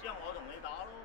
见我容易打喽。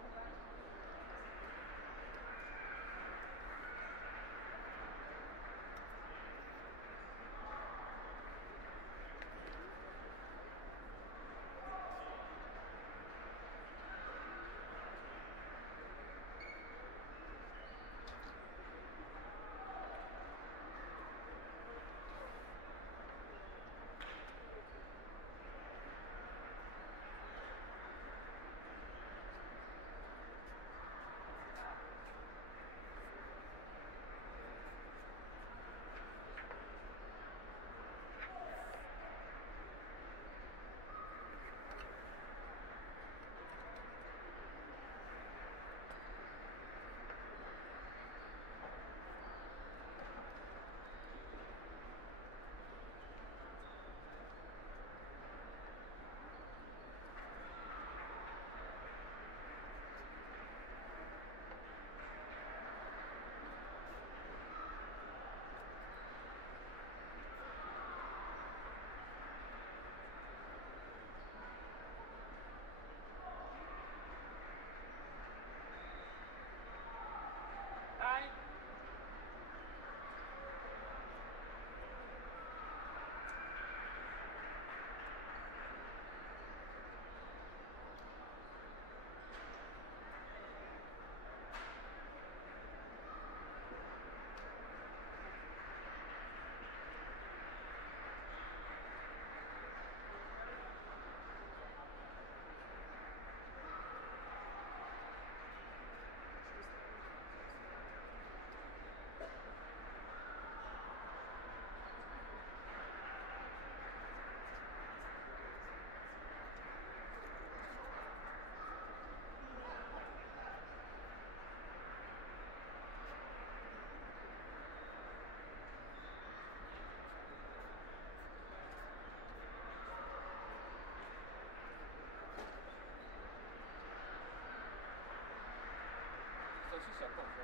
小狗是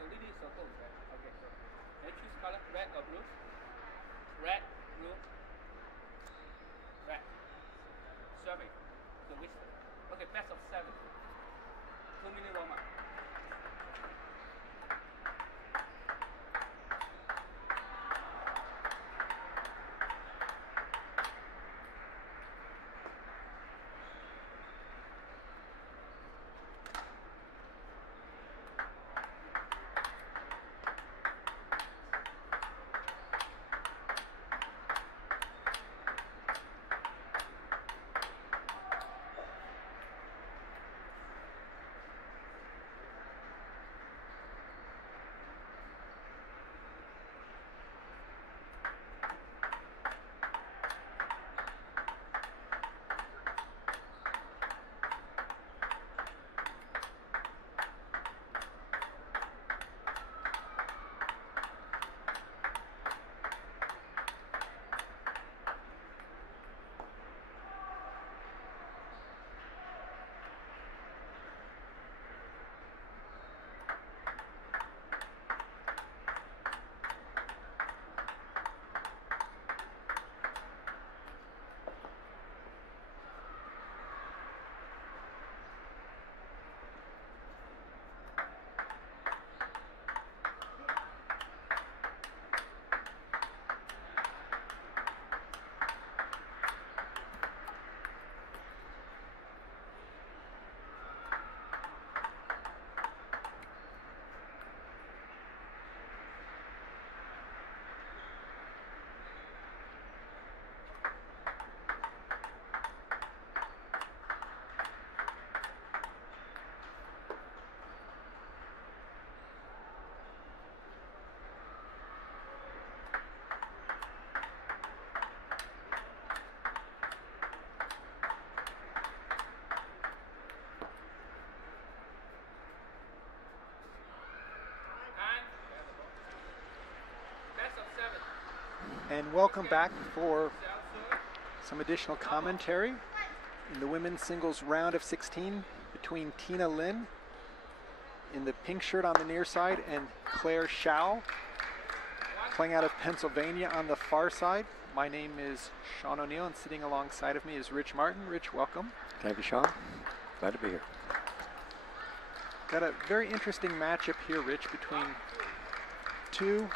The lady is a goat, right? Okay. Can I choose color? Red or blue? Red, blue, red. 7. So which? Okay, best of 7. 2 minute warm up. And welcome back for some additional commentary in the women's singles round of 16 between Tina Lin in the pink shirt on the near side and Claire Xiao playing out of Pennsylvania on the far side. My name is Sean O'Neill, and sitting alongside of me is Rich Martin. Rich, welcome. Thank you, Sean. Glad to be here. Got a very interesting matchup here, Rich, between two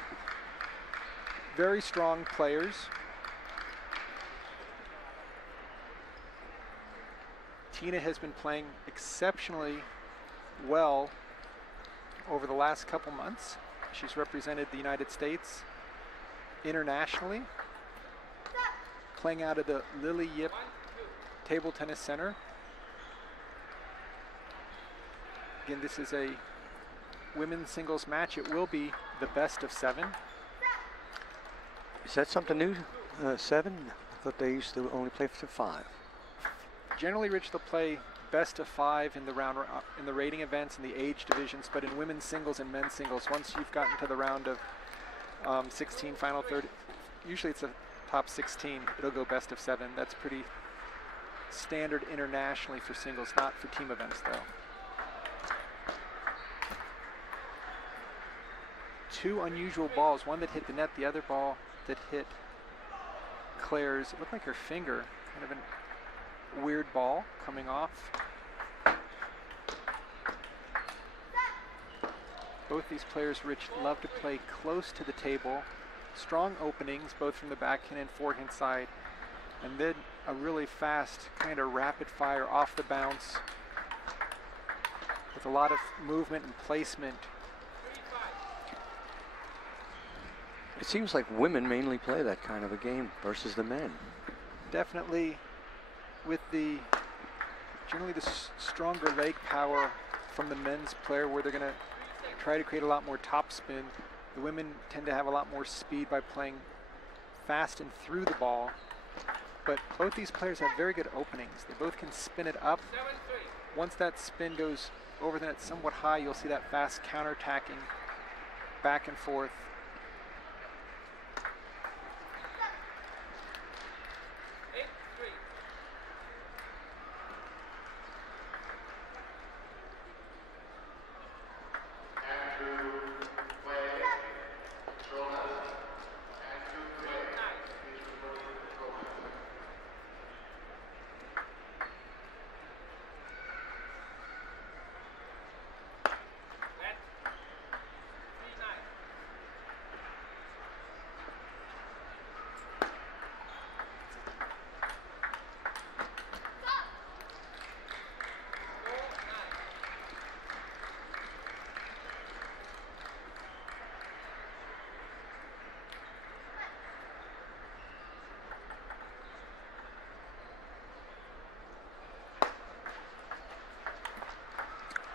very strong players. Tina has been playing exceptionally well over the last couple months. She's represented the United States internationally, playing out of the Lily Yip Table Tennis Center. Again, this is a women's singles match. It will be the best of 7. Is that something new? 7? I thought they used to only play to 5. Generally, Rich, they'll play best of 5 in the round in the rating events and the age divisions, but in women's singles and men's singles, once you've gotten to the round of 16, final third, usually it's a top 16, it'll go best of 7. That's pretty standard internationally for singles, not for team events though. Two unusual balls, one that hit the net, the other ball that hit Claire's, it looked like her finger, kind of a weird ball coming off. Both these players, Rich, love to play close to the table. Strong openings, both from the backhand and forehand side. And then a really fast, kind of rapid fire off the bounce with a lot of movement and placement. It seems like women mainly play that kind of a game versus the men. Definitely with the, generally the stronger leg power from the men's player, where they're going to try to create a lot more topspin. The women tend to have a lot more speed by playing fast and through the ball. But both these players have very good openings. They both can spin it up. Once that spin goes over the net somewhat high, you'll see that fast counterattacking back and forth.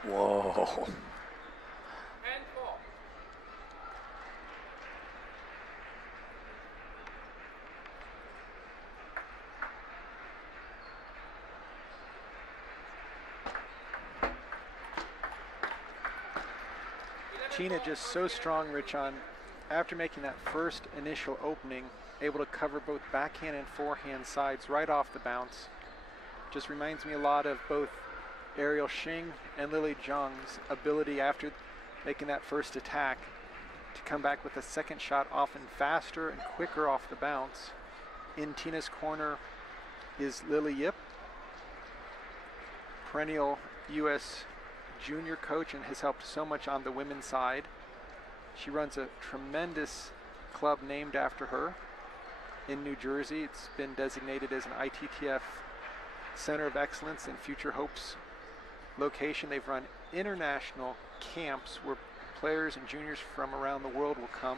Whoa. Tina just so strong, Rich, on after making that first initial opening, able to cover both backhand and forehand sides right off the bounce. Just reminds me a lot of both Ariel Xing and Lily Zhuang's ability after making that first attack to come back with a second shot, often faster and quicker off the bounce. In Tina's corner is Lily Yip, perennial U.S. junior coach, and has helped so much on the women's side. She runs a tremendous club named after her in New Jersey. It's been designated as an ITTF Center of Excellence and Future Hopes location. They've run international camps where players and juniors from around the world will come.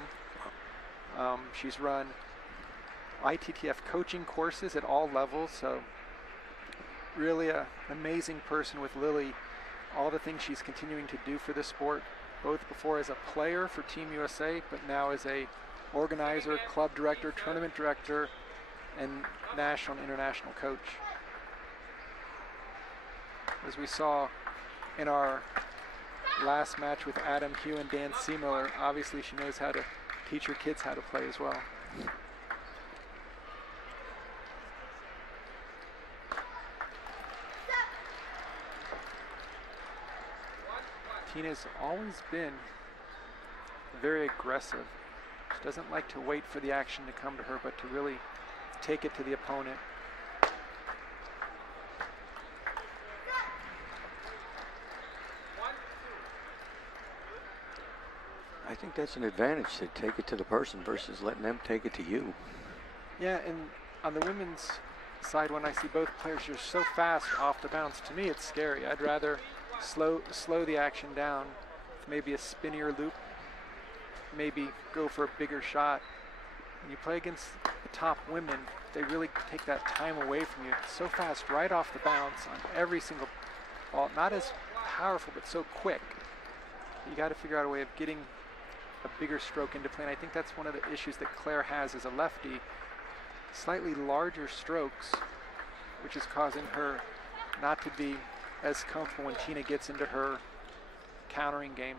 She's run ITTF coaching courses at all levels, so really an amazing person with Lily. All the things she's continuing to do for the sport, both before as a player for Team USA, but now as a organizer, club director, tournament director, and national and international coach. As we saw in our last match with Adam Hugh and Dan Seemiller, obviously she knows how to teach her kids how to play as well. Tina's always been very aggressive. She doesn't like to wait for the action to come to her, but to really take it to the opponent. I think that's an advantage to take it to the person versus letting them take it to you. Yeah, and on the women's side, when I see both players are so fast off the bounce, to me it's scary. I'd rather slow the action down, maybe a spinnier loop, maybe go for a bigger shot. When you play against the top women, they really take that time away from you. It's so fast right off the bounce on every single ball. Not as powerful, but so quick. You got to figure out a way of getting a bigger stroke into play. And I think that's one of the issues that Claire has as a lefty. Slightly larger strokes, which is causing her not to be as comfortable when Tina gets into her countering game.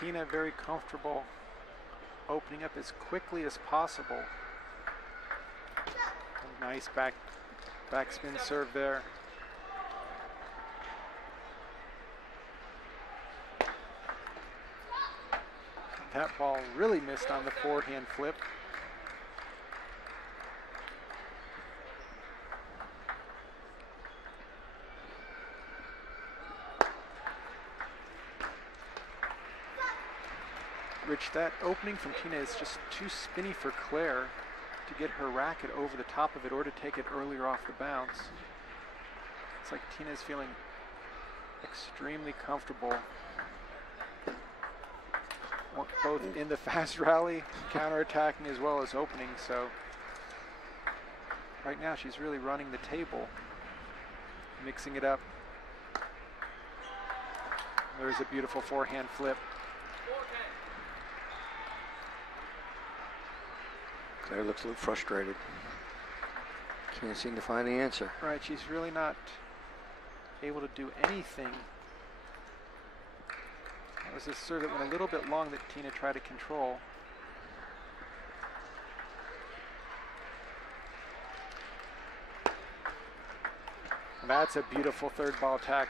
Tina very comfortable opening up as quickly as possible. A nice backspin serve there. That ball really missed on the forehand flip. Rich, that opening from Tina is just too spinny for Claire to get her racket over the top of it or to take it earlier off the bounce. It's like Tina's feeling extremely comfortable, both in the fast rally, counterattacking as well as opening. So right now she's really running the table, mixing it up. There's a beautiful forehand flip. Claire looks a little frustrated. Can't seem to find the answer. Right, she's really not able to do anything. That was a serve that went a little bit long that Tina tried to control. And that's a beautiful third ball attack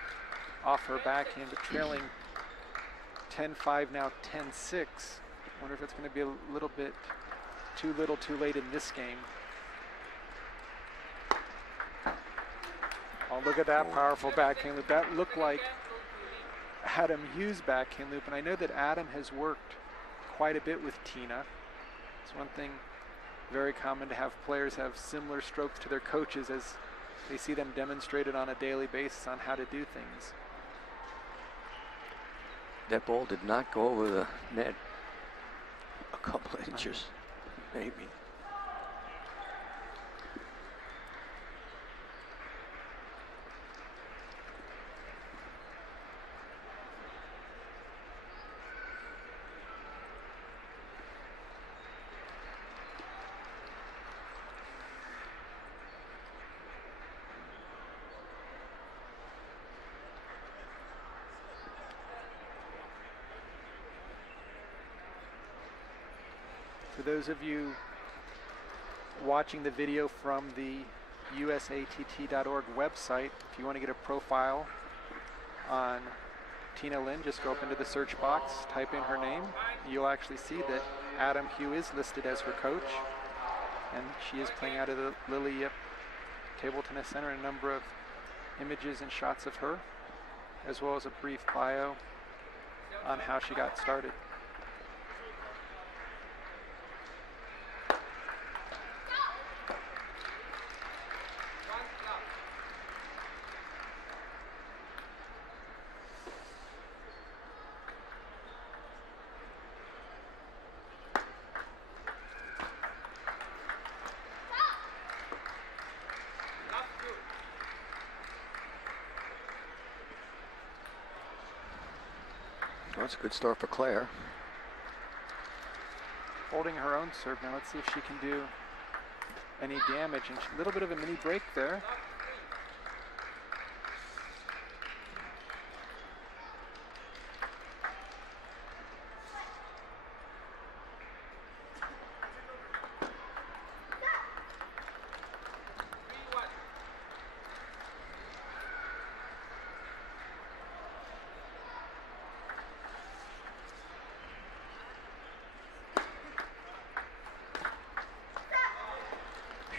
off her backhand, but trailing 10-5 now, 10-6. Wonder if it's going to be a little bit too little too late in this game. Oh, look at that powerful backhand loop. That looked like Adam Hughes' backhand loop, and I know that Adam has worked quite a bit with Tina. It's one thing very common to have players have similar strokes to their coaches as they see them demonstrated on a daily basis on how to do things. That ball did not go over the net a couple of inches, maybe. For those of you watching the video from the usatt.org website, if you want to get a profile on Tina Lin, just go up into the search box, type in her name. You'll actually see that Adam Hugh is listed as her coach, and she is playing out of the Lily Yip Table Tennis Center. A number of images and shots of her, as well as a brief bio on how she got started. Well, it's a good start for Claire. Holding her own serve now. Let's see if she can do any damage. And a little bit of a mini break there.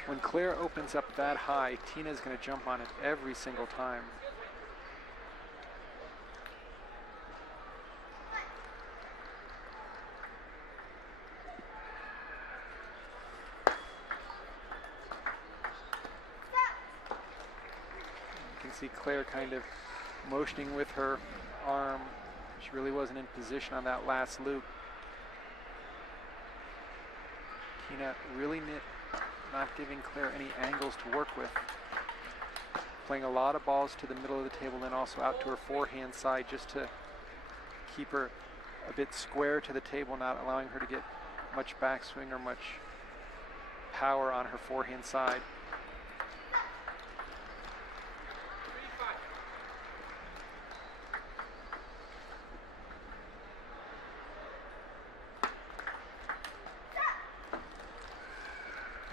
When Claire opens up that high, Tina's going to jump on it every single time. You can see Claire kind of motioning with her arm. She really wasn't in position on that last loop. Tina really not giving Claire any angles to work with. Playing a lot of balls to the middle of the table, then also out to her forehand side just to keep her a bit square to the table, not allowing her to get much backswing or much power on her forehand side.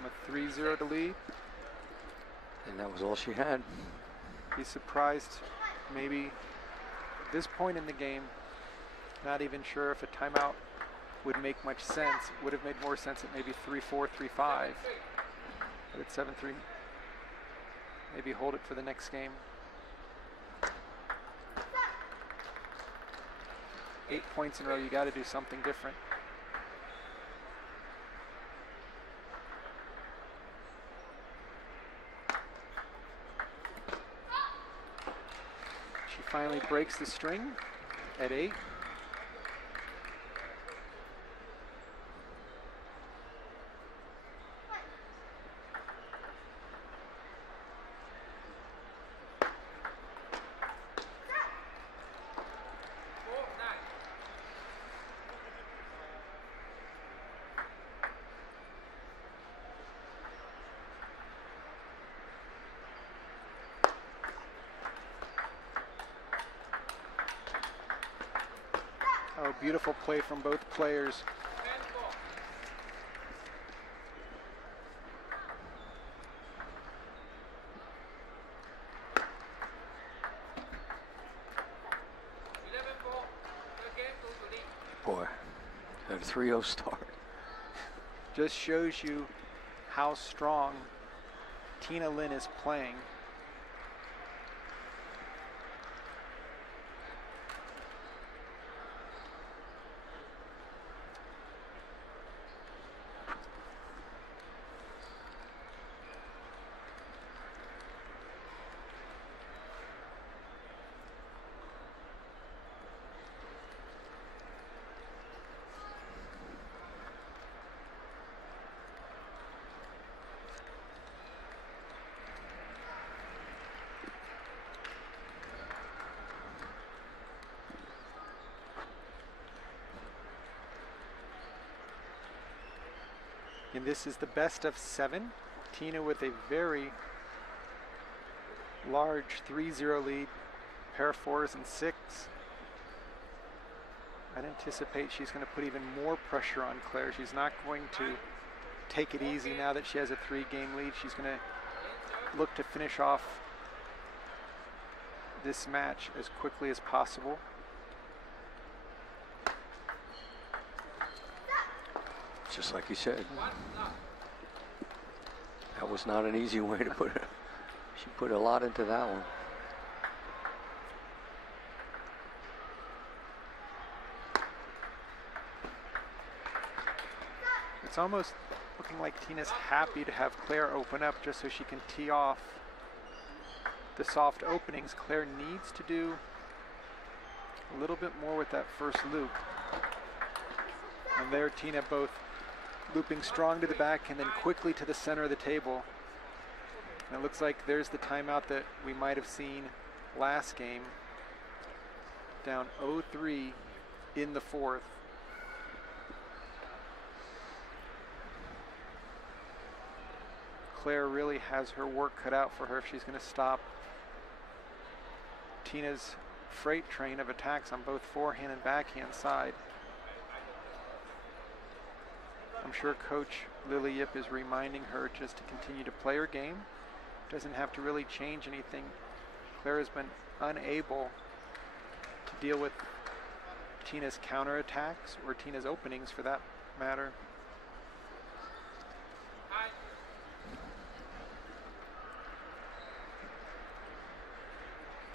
A 3-0 to lead. And that was all she had. Be surprised maybe at this point in the game, not even sure if a timeout would make much sense. Would have made more sense at maybe 3-4, 3-5. But at 7-3, maybe hold it for the next game. 8 points in a row, you got to do something different. She finally breaks the string at 8. Oh, beautiful play from both players. Boy, a 3-0 start. Just shows you how strong Tina Lin is playing. And this is the best of 7. Tina with a very large 3-0 lead, pair of 4s and 6. I'd anticipate she's going to put even more pressure on Claire. She's not going to take it easy now that she has a 3-game lead. She's going to look to finish off this match as quickly as possible. Just like you said, that was not an easy way to put it. She put a lot into that one. It's almost looking like Tina's happy to have Claire open up just so she can tee off the soft openings. Claire needs to do a little bit more with that first loop. And there Tina both looping strong to the back and then quickly to the center of the table. And it looks like there's the timeout that we might have seen last game. Down 0-3 in the fourth. Claire really has her work cut out for her if she's going to stop Tina's freight train of attacks on both forehand and backhand side. I'm sure Coach Lily Yip is reminding her just to continue to play her game. Doesn't have to really change anything. Claire has been unable to deal with Tina's counterattacks or Tina's openings for that matter.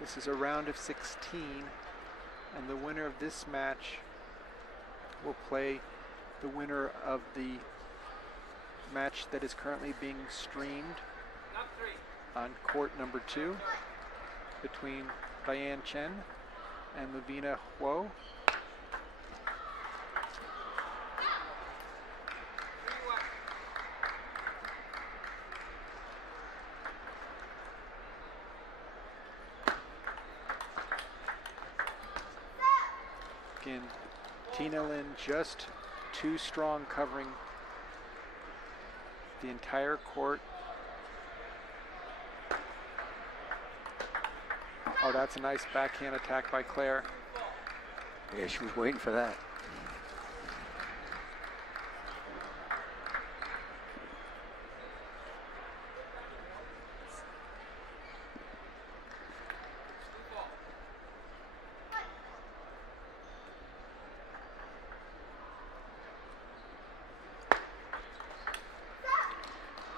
This is a round of 16, and the winner of this match will play the winner of the match that is currently being streamed on court number 2 between Diane Chen and Dubina Huang. Again, Tina Lin just too strong, covering the entire court. Oh, that's a nice backhand attack by Claire. Yeah, she was waiting for that.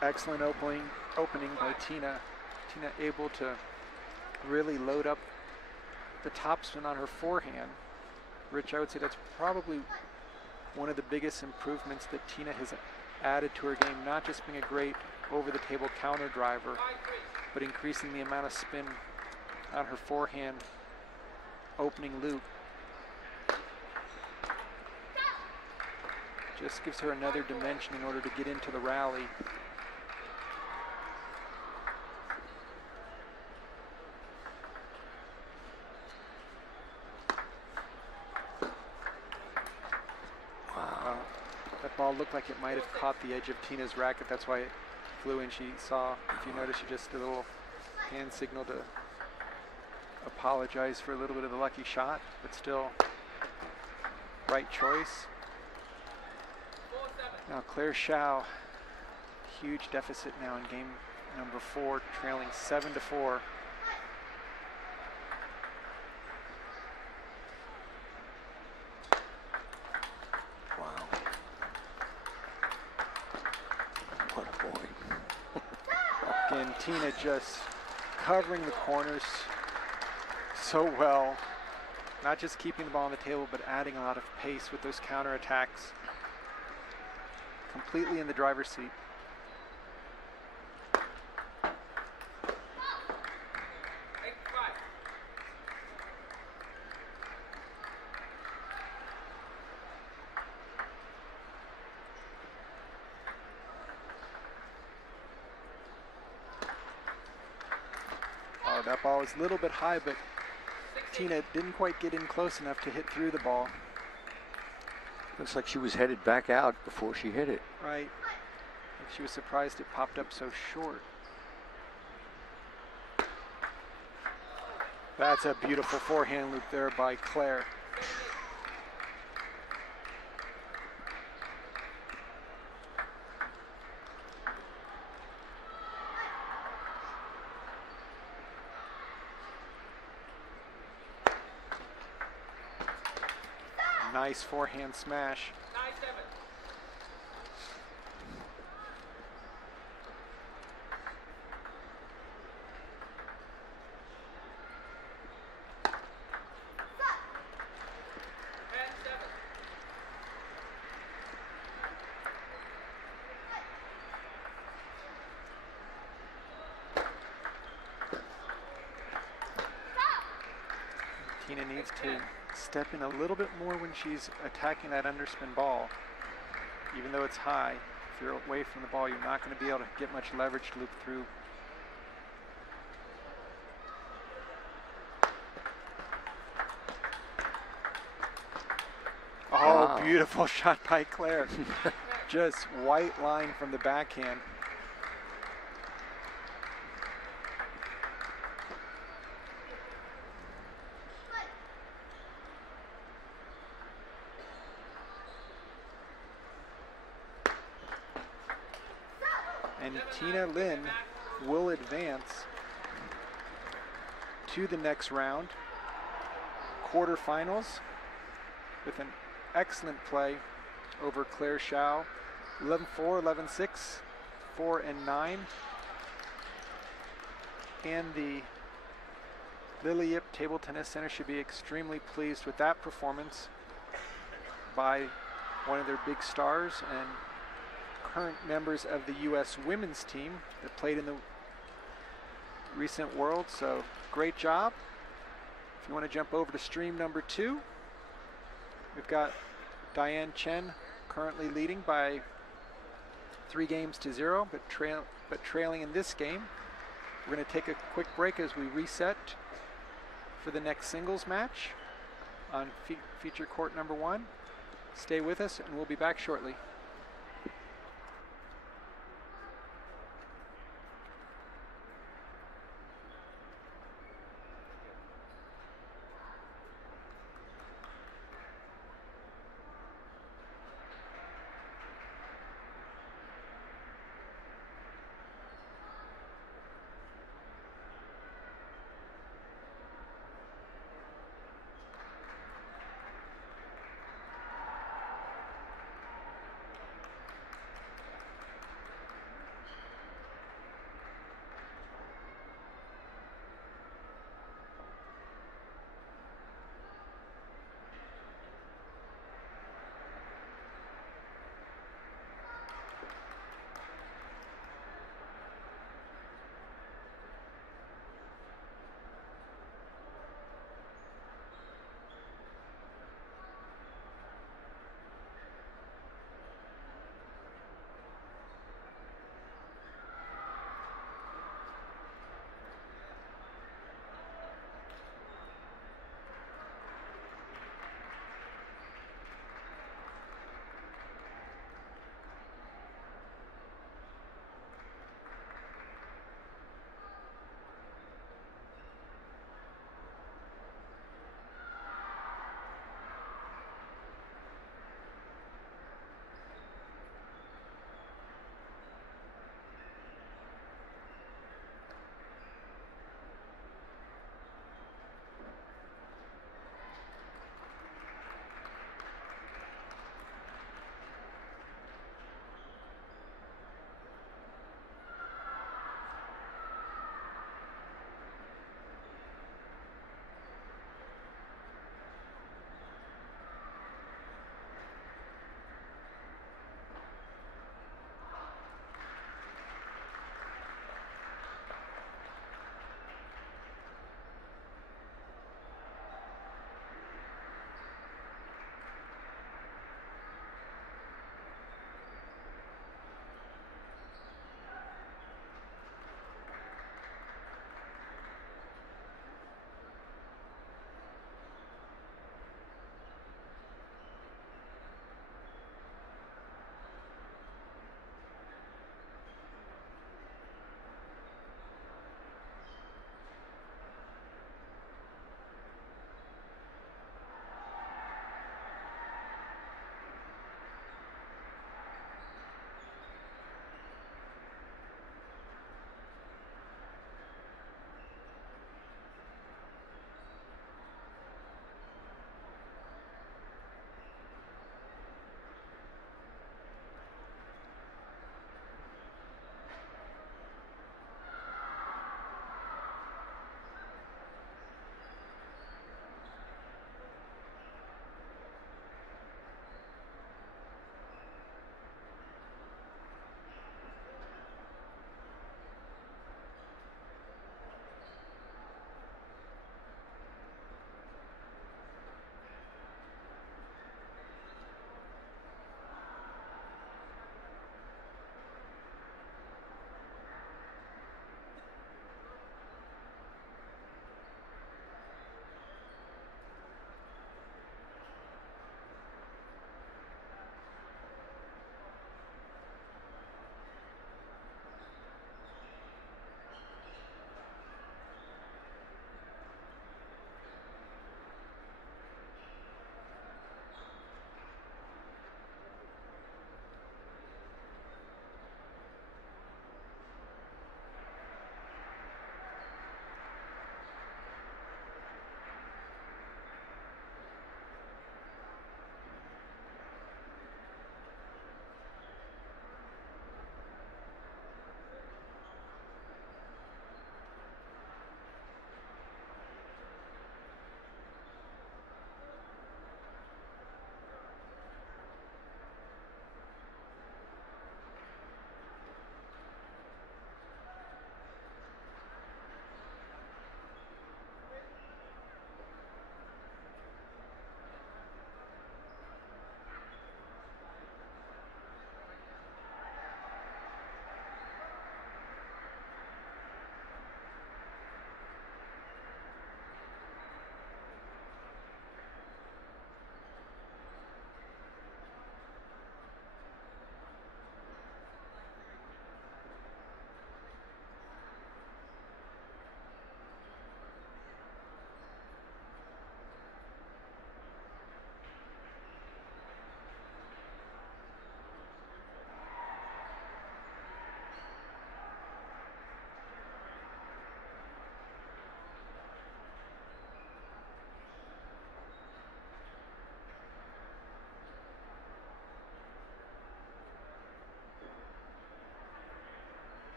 Excellent opening by Tina. Tina able to really load up the topspin on her forehand. Rich, I would say that's probably one of the biggest improvements that Tina has added to her game, not just being a great over-the-table counter driver, but increasing the amount of spin on her forehand opening loop. Just gives her another dimension in order to get into the rally. Ball looked like it might have caught the edge of Tina's racket. That's why it flew in. She saw, if you notice, she just did a little hand signal to apologize for a little bit of the lucky shot, but still right choice. Now Claire Xiao, huge deficit now in game number 4, trailing 7-4. Tina just covering the corners so well, not just keeping the ball on the table, but adding a lot of pace with those counterattacks. Completely in the driver's seat. That ball was a little bit high, but Tina didn't quite get in close enough to hit through the ball. Looks like she was headed back out before she hit it. Right. She was surprised it popped up so short. That's a beautiful forehand loop there by Claire. Nice forehand smash. 9-7. Tina needs to step in a little bit more when she's attacking that underspin ball. Even though it's high, if you're away from the ball, you're not going to be able to get much leverage to loop through. beautiful shot by Claire. Just white line from the backhand. And Tina Lin will advance to the next round, quarterfinals, with an excellent play over Claire Xiao. 11-4, 11-6, 4-9. And the Lily Yip Table Tennis Center should be extremely pleased with that performance by one of their big stars and current members of the U.S. women's team that played in the recent World. So great job. If you want to jump over to stream number 2, we've got Diane Chen currently leading by 3-0, but trailing in this game. We're going to take a quick break as we reset for the next singles match on feature court number 1. Stay with us and we'll be back shortly.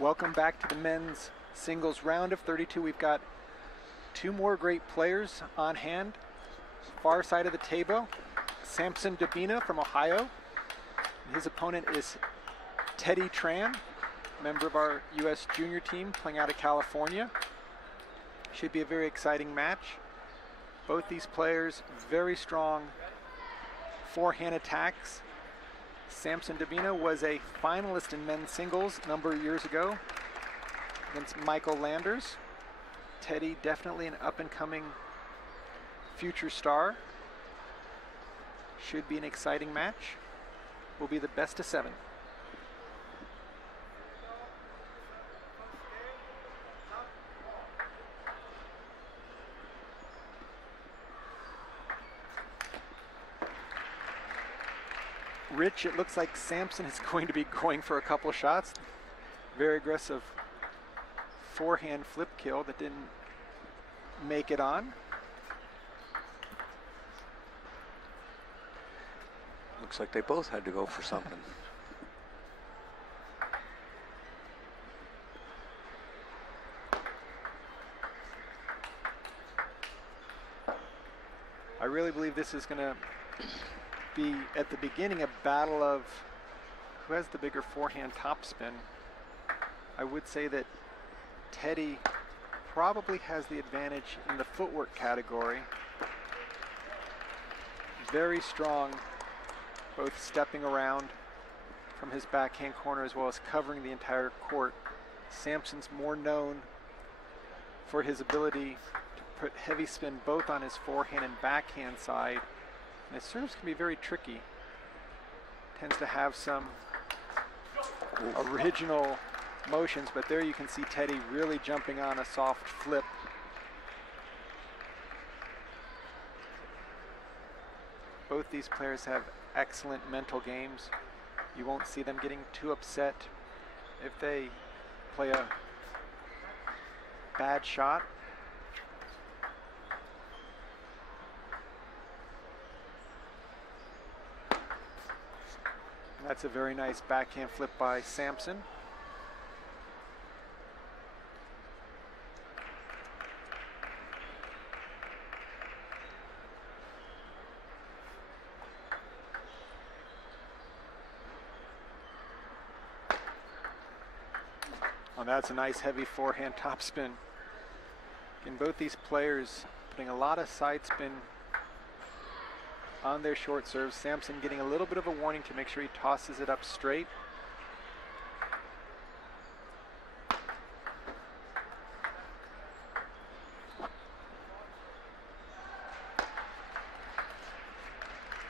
Welcome back to the men's singles round of 32. We've got two more great players on hand. Far side of the table, Samson Dubina from Ohio. His opponent is Teddy Tran, member of our U.S. junior team playing out of California. Should be a very exciting match. Both these players very strong forehand attacks. Samson Dubina was a finalist in men's singles a number of years ago against Michael Landers. Teddy definitely an up-and-coming future star. Should be an exciting match. Will be the best of 7. Rich, it looks like Samson is going to be going for a couple of shots. Very aggressive forehand flip kill that didn't make it on. Looks like they both had to go for something. I really believe this is going to be at the beginning a battle of who has the bigger forehand topspin. I would say that Teddy probably has the advantage in the footwork category. Very strong, both stepping around from his backhand corner as well as covering the entire court. Samson's more known for his ability to put heavy spin both on his forehand and backhand side. And his serves can be very tricky. Tends to have some original motions, but there you can see Teddy really jumping on a soft flip. Both these players have excellent mental games. You won't see them getting too upset if they play a bad shot. That's a very nice backhand flip by Samson. Oh, that's a nice heavy forehand topspin. And both these players putting a lot of side spin on their short serves. Samson getting a little bit of a warning to make sure he tosses it up straight.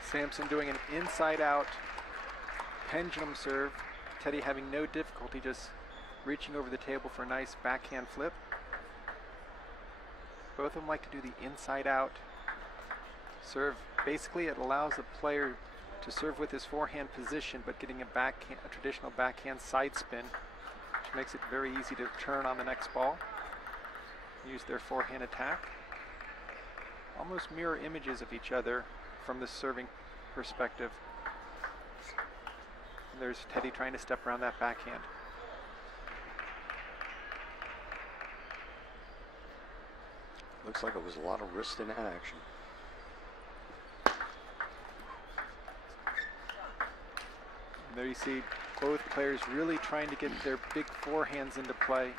Samson doing an inside out pendulum serve. Teddy having no difficulty just reaching over the table for a nice backhand flip. Both of them like to do the inside out serve. Basically, it allows the player to serve with his forehand position, but getting a traditional backhand side spin, which makes it very easy to turn on the next ball. Use their forehand attack. Almost mirror images of each other from the serving perspective. And there's Teddy trying to step around that backhand. Looks like it was a lot of wrist in that action. And there you see both players really trying to get their big forehands into play.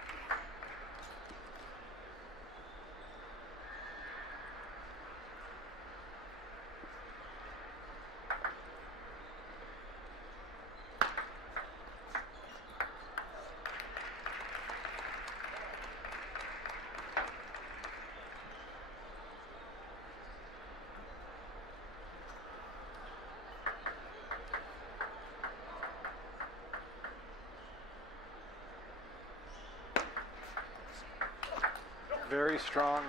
Very strong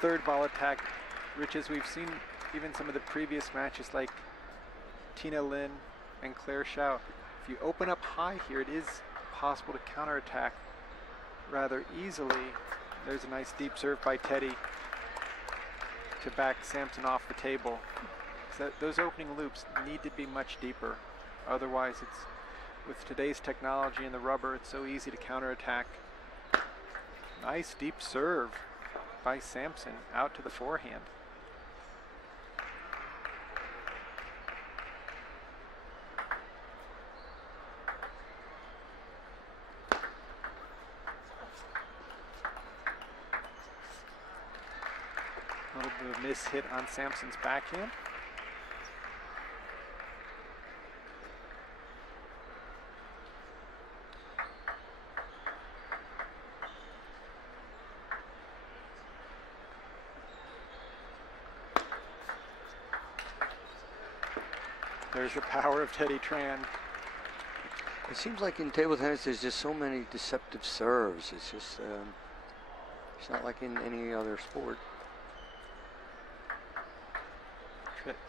third ball attack, which as we've seen even some of the previous matches like Tina Lin and Claire Xiao. If you open up high here, it is possible to counterattack rather easily. There's a nice deep serve by Teddy to back Samson off the table. So those opening loops need to be much deeper. Otherwise, it's with today's technology and the rubber, it's so easy to counterattack. Nice deep serve by Samson out to the forehand. A little bit of a miss hit on Samson's backhand. There's the power of Teddy Tran. It seems like in table tennis there's just so many deceptive serves. It's just, it's not like in any other sport.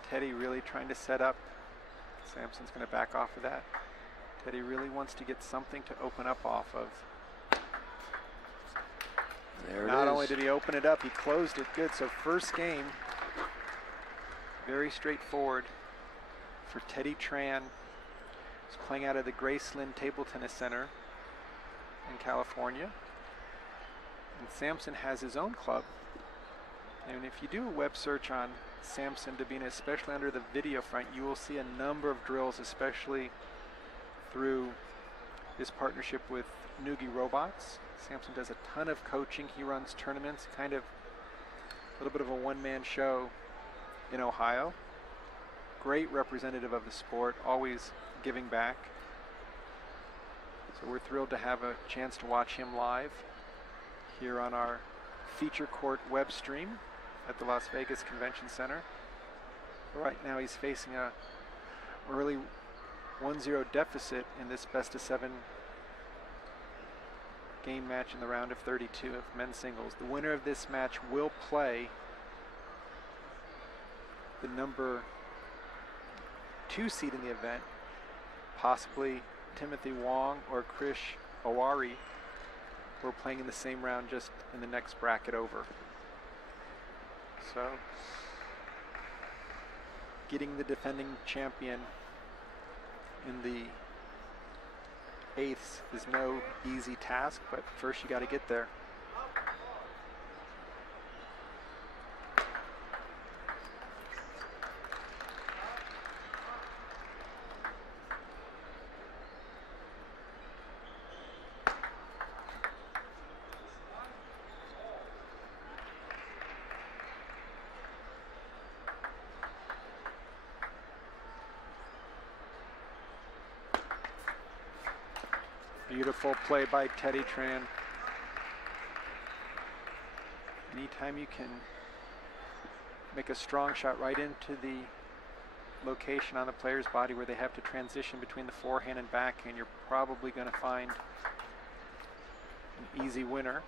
Teddy really trying to set up. Samson's going to back off of that. Teddy really wants to get something to open up off of. There it is. Not only did he open it up, he closed it good. So first game, very straightforward for Teddy Tran. He's playing out of the Graceland Table Tennis Center in California. And Samson has his own club. And if you do a web search on Samson Dubina, especially under the video front, you will see a number of drills, especially through his partnership with Noogie Robots. Samson does a ton of coaching. He runs tournaments, kind of a little bit of a one-man show in Ohio. Great representative of the sport, always giving back. So we're thrilled to have a chance to watch him live here on our feature court web stream at the Las Vegas Convention Center. Right now he's facing a early 1-0 deficit in this best-of-7 game match in the round of 32 of men's singles. The winner of this match will play the number 2 seed in the event, possibly Timothy Wang or Krish Owari, who are playing in the same round just in the next bracket over. So, getting the defending champion in the 8th is no easy task, but first you got to get there. Beautiful play by Teddy Tran. Anytime you can make a strong shot right into the location on the player's body where they have to transition between the forehand and backhand, you're probably going to find an easy winner.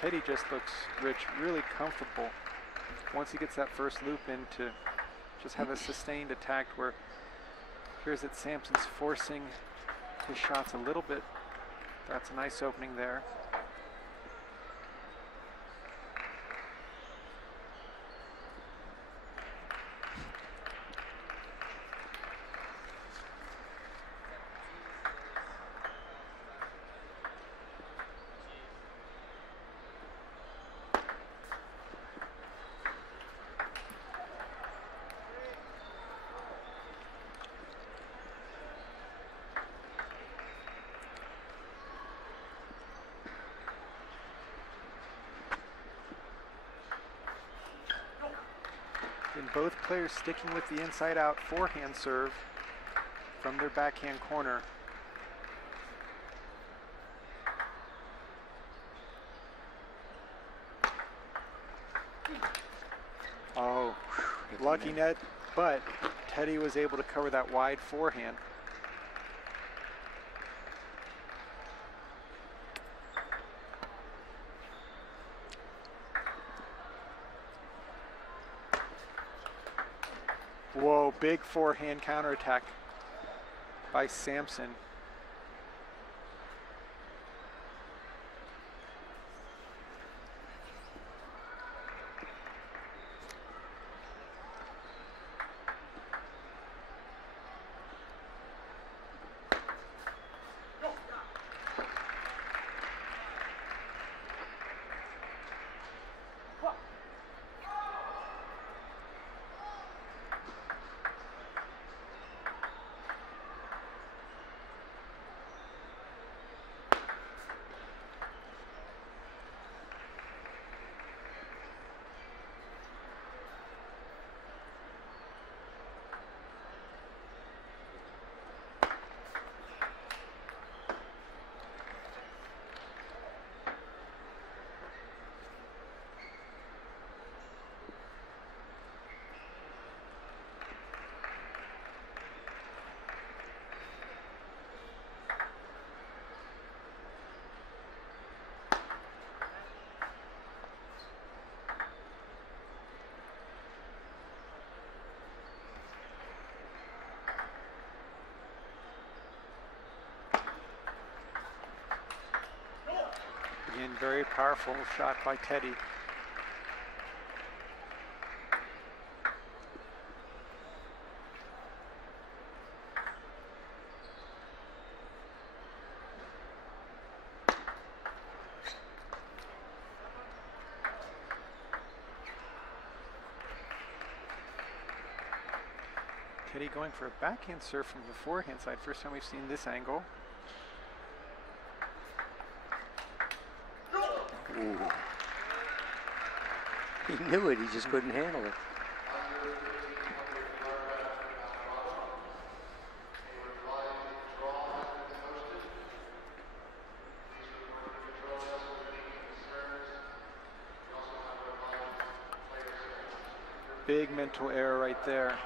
Teddy just looks, Rich, really comfortable once he gets that first loop in to just have a sustained attack where it appears that Samson's forcing his shots a little bit. That's a nice opening there. And both players sticking with the inside-out forehand serve from their backhand corner. Oh, lucky net, but Teddy was able to cover that wide forehand. Whoa, big forehand counterattack by Samson. Again, very powerful shot by Teddy. Teddy going for a backhand serve from the forehand side. First time we've seen this angle. Ooh. He knew it, he just couldn't handle it. Big mental error right there.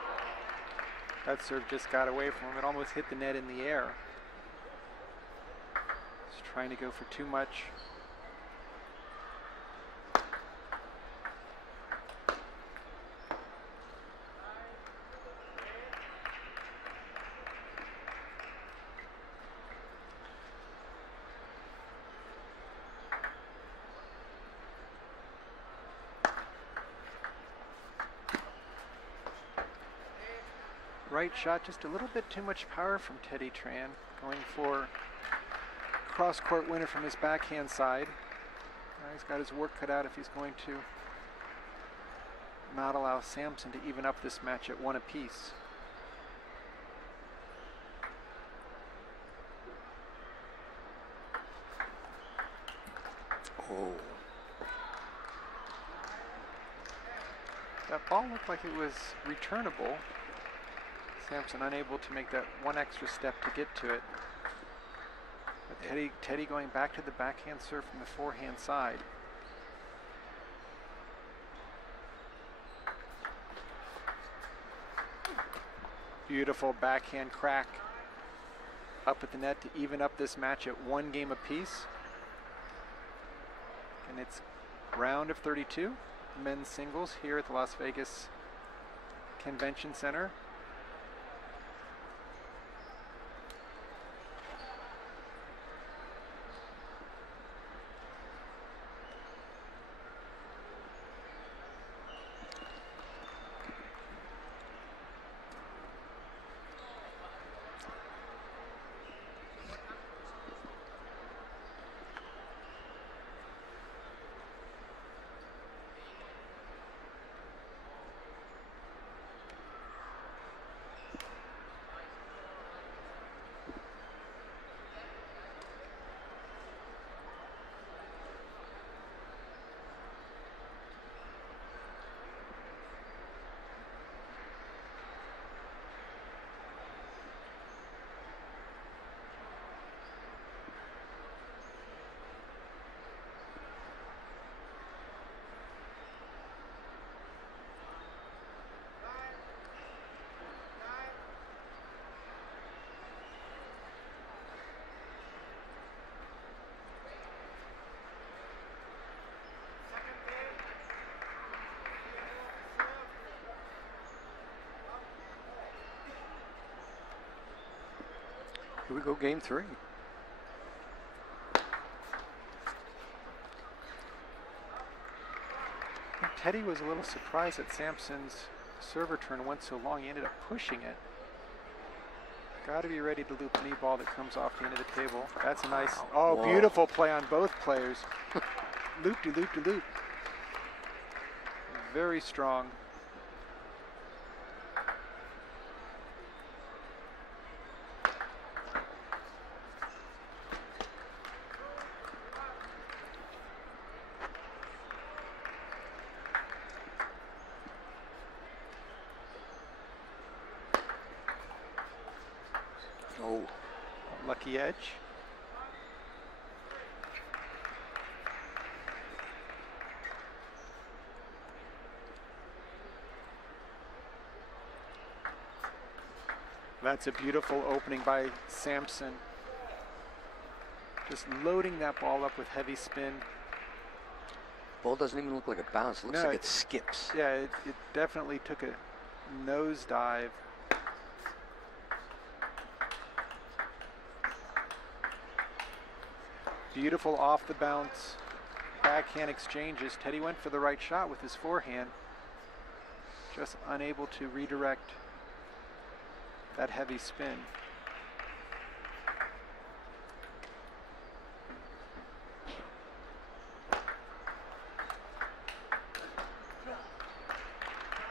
That serve just got away from him. It almost hit the net in the air. He's trying to go for too much. Right shot, just a little bit too much power from Teddy Tran, going for cross-court winner from his backhand side. He's got his work cut out if he's going to not allow Samson to even up this match at 1 apiece. Oh. That ball looked like it was returnable. Samson unable to make that one extra step to get to it. But Teddy going back to the backhand serve from the forehand side. Beautiful backhand crack up at the net to even up this match at 1 game apiece. And it's round of 32, men's singles here at the Las Vegas Convention Center. Here we go, game 3. Teddy was a little surprised that Samson's serve return went so long. He ended up pushing it. Got to be ready to loop any ball that comes off the end of the table. That's a nice, oh, whoa. Beautiful play on both players. Loop-de-loop-de-loop. Very strong. Oh. Lucky edge. That's a beautiful opening by Samson. Just loading that ball up with heavy spin. Ball doesn't even look like it bounced. It looks like it skips. Yeah, it definitely took a nosedive. Beautiful off the bounce backhand exchanges. Teddy went for the right shot with his forehand, just unable to redirect that heavy spin.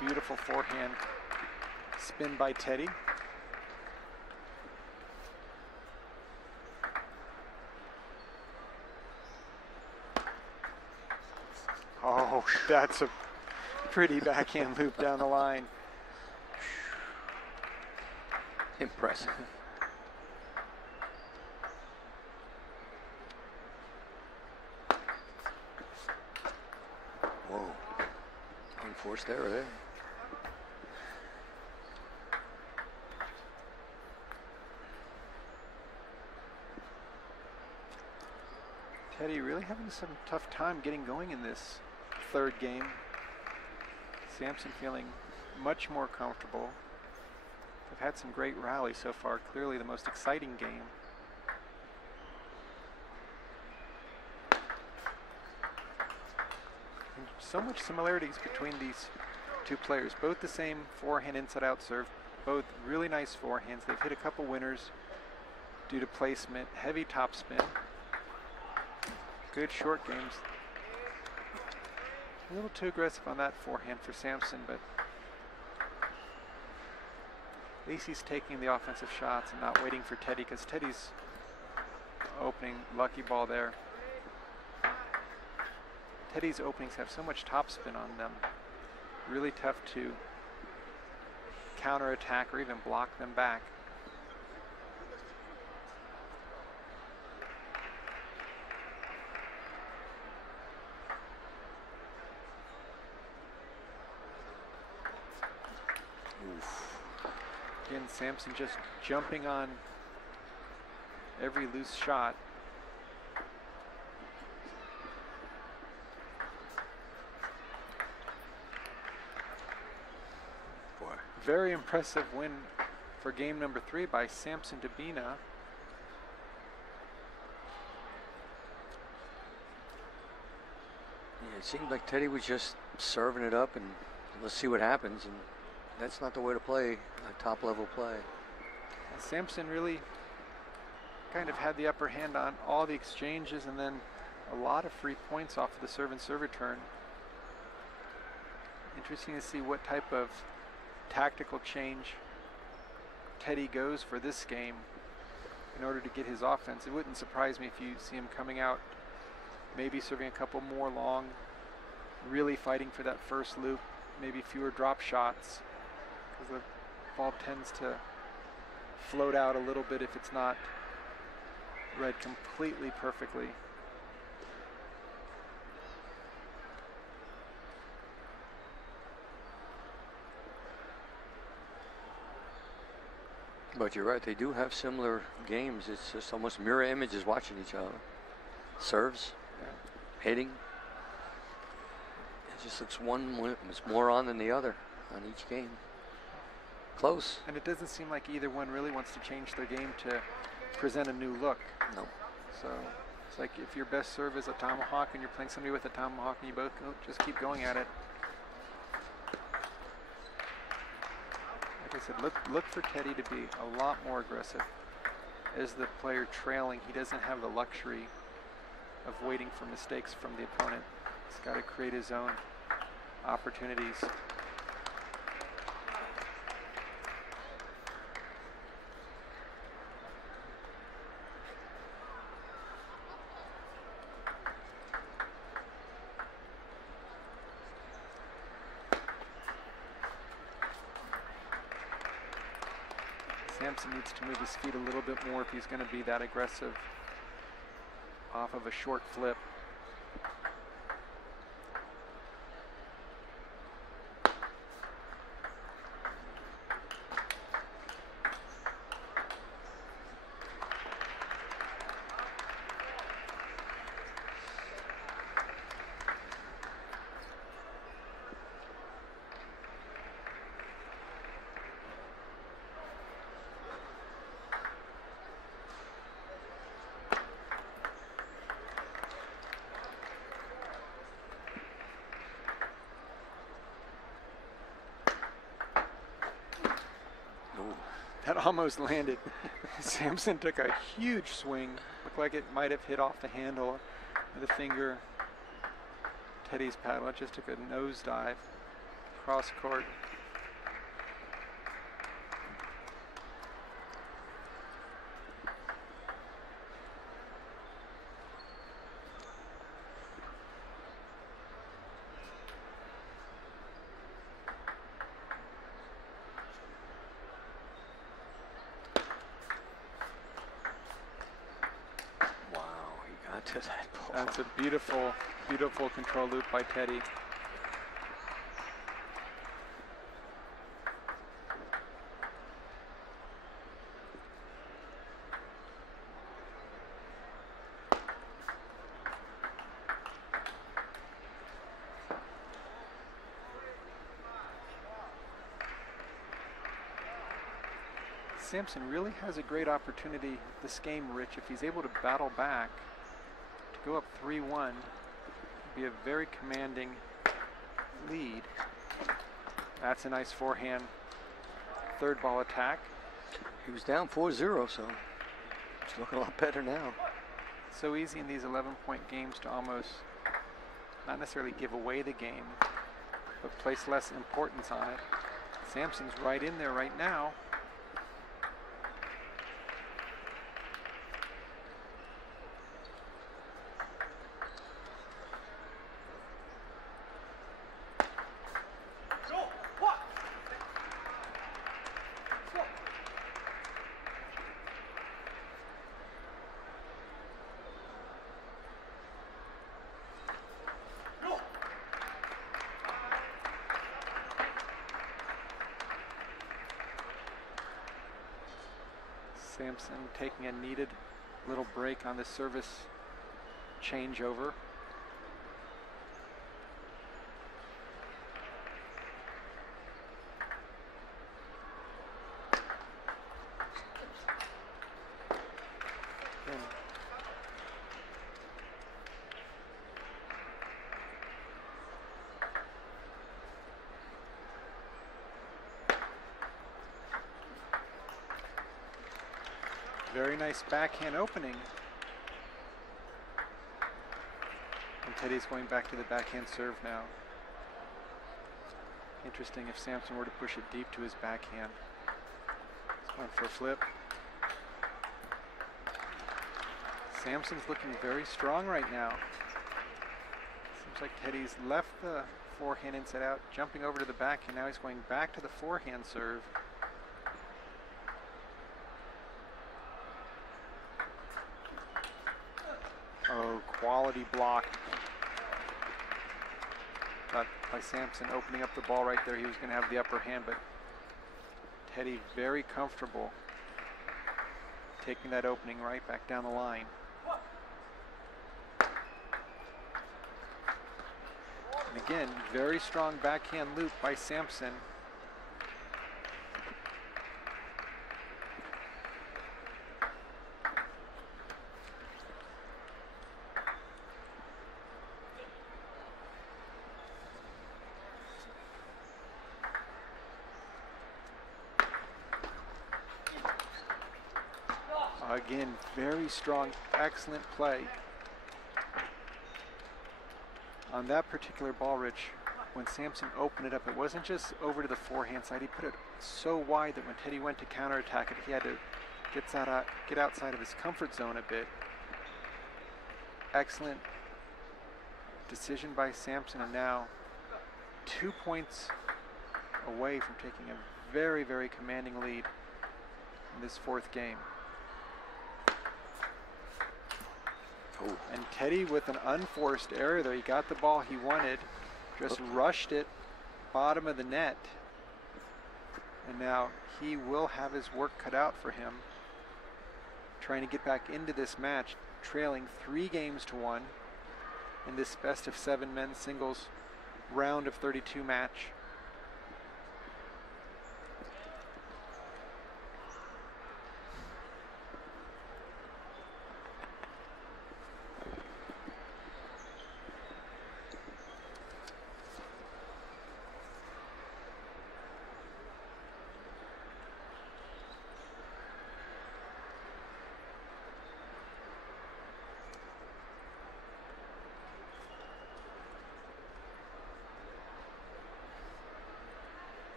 Beautiful forehand spin by Teddy. Oh, that's a pretty backhand loop down the line. Impressive. Whoa. Unforced error there. Teddy really having some tough time getting going in this third game. Samson feeling much more comfortable. They've had some great rallies so far, clearly the most exciting game. And so much similarities between these two players. Both the same forehand inside-out serve, both really nice forehands. They've hit a couple winners due to placement, heavy topspin. Good short games. A little too aggressive on that forehand for Samson, but at least he's taking the offensive shots and not waiting for Teddy, because Teddy's opening lucky ball there. Teddy's openings have so much topspin on them. Really tough to counterattack or even block them back. Again, Samson just jumping on every loose shot. Boy. Very impressive win for game number 3 by Samson Dubina. Yeah, it seemed like Teddy was just serving it up and let's see what happens, and that's not the way to play a top level play. And Samson really kind of had the upper hand on all the exchanges, and then a lot of free points off of the serve and serve return. Interesting to see what type of tactical change Teddy goes for this game in order to get his offense. It wouldn't surprise me if you see him coming out, maybe serving a couple more long, really fighting for that first loop, maybe fewer drop shots, because the ball tends to float out a little bit if it's not read completely perfectly. But you're right, they do have similar games. It's just almost mirror images watching each other. Serves, hitting. It just looks it's more on than the other on each game. Close. And it doesn't seem like either one really wants to change their game to present a new look. No. So it's like if your best serve is a tomahawk and you're playing somebody with a tomahawk and you both just keep going at it. Like I said, look for Teddy to be a lot more aggressive. As the player trailing, he doesn't have the luxury of waiting for mistakes from the opponent. He's got to create his own opportunities. Samson needs to move his feet a little bit more if he's going to be that aggressive off of a short flip. That almost landed. Samson took a huge swing. Looked like it might have hit off the handle or the finger. Teddy's paddle just took a nosedive cross court. To that ball. That's a beautiful, beautiful control loop by Teddy. Samson really has a great opportunity this game, Rich, if he's able to battle back. Go up 3-1, be a very commanding lead. That's a nice forehand third ball attack. He was down 4-0, so it's looking a lot better now. So easy in these 11-point games to almost not necessarily give away the game, but place less importance on it. Samson's right in there right now. Samson taking a needed little break on the service changeover. Very nice backhand opening. And Teddy's going back to the backhand serve now. Interesting if Samson were to push it deep to his backhand. He's going for a flip. Samson's looking very strong right now. Seems like Teddy's left the forehand inside out, jumping over to the backhand. Now he's going back to the forehand serve. Oh, quality block. Thought by Samson opening up the ball right there, he was going to have the upper hand, but Teddy very comfortable taking that opening right back down the line. And again, very strong backhand loop by Samson. Again, very strong, excellent play. On that particular ball, Rich, when Samson opened it up, it wasn't just over to the forehand side. He put it so wide that when Teddy went to counterattack it, he had to get outside of his comfort zone a bit. Excellent decision by Samson, and now 2 points away from taking a very, very commanding lead in this fourth game. Oh. And Teddy with an unforced error there. He got the ball he wanted, just rushed it bottom of the net. And now he will have his work cut out for him, trying to get back into this match, trailing 3-1 in this best of 7 men's singles round of 32 match.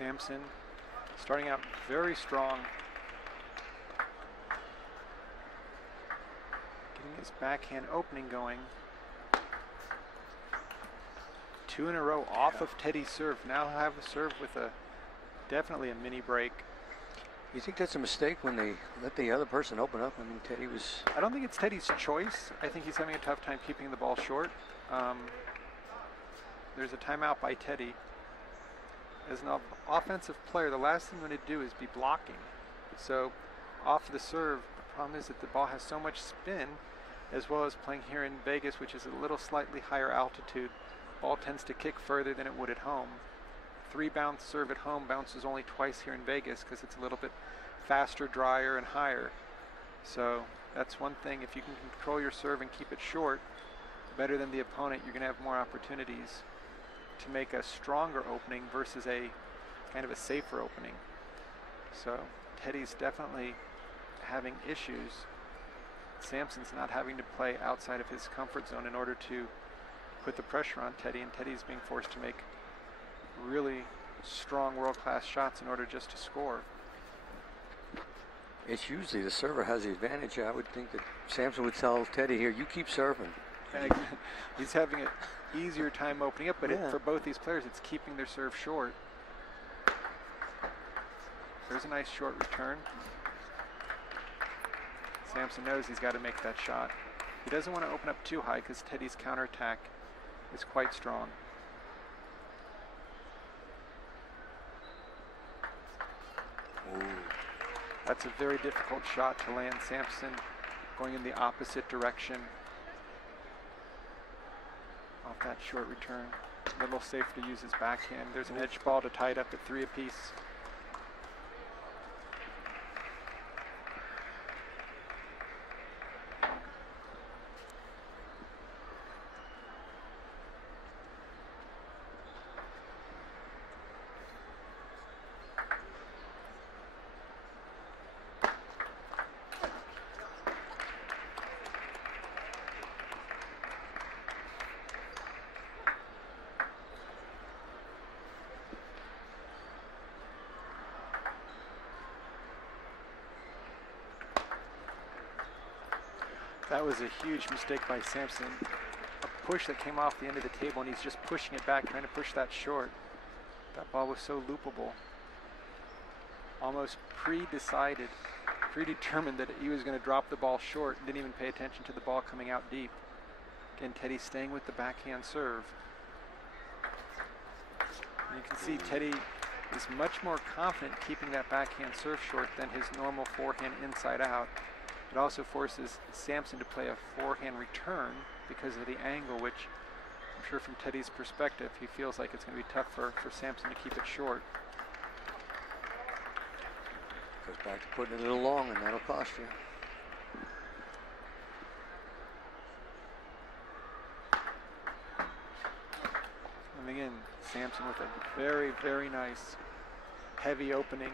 Samson starting out very strong. Getting his backhand opening going. 2 in a row off of Teddy's serve. Now he'll have a serve with definitely a mini break. You think that's a mistake when they let the other person open up? I mean, Teddy was... I don't think it's Teddy's choice. I think he's having a tough time keeping the ball short. There's a timeout by Teddy. As an offensive player, the last thing you want to do is be blocking. So off the serve, the problem is that the ball has so much spin, as well as playing here in Vegas, which is a little slightly higher altitude. Ball tends to kick further than it would at home. 3-bounce serve at home bounces only twice here in Vegas because it's a little bit faster, drier, and higher. So that's one thing. If you can control your serve and keep it short, better than the opponent, you're going to have more opportunities to make a stronger opening versus a kind of a safer opening. So Teddy's definitely having issues. Samson's not having to play outside of his comfort zone in order to put the pressure on Teddy, and Teddy's being forced to make really strong world-class shots in order just to score. It's usually the server has the advantage. I would think that Samson would tell Teddy here, you keep serving. He's having an easier time opening up, but for both these players, it's keeping their serve short. There's a nice short return. Samson knows he's got to make that shot. He doesn't want to open up too high because Teddy's counterattack is quite strong. Ooh. That's a very difficult shot to land. Samson going in the opposite direction off that short return. A little safer to use his backhand. There's an edge ball to tie it up at 3 apiece. That was a huge mistake by Samson. A push that came off the end of the table, and he's just pushing it back, trying to push that short. That ball was so loopable. Almost predetermined that he was going to drop the ball short and didn't even pay attention to the ball coming out deep. Again, Teddy staying with the backhand serve. And you can see Teddy is much more confident keeping that backhand serve short than his normal forehand inside out. It also forces Samson to play a forehand return because of the angle, which I'm sure from Teddy's perspective, he feels like it's going to be tough for Samson to keep it short. Goes back to putting it a little long, and that'll cost you. And again, Samson with a very, very nice heavy opening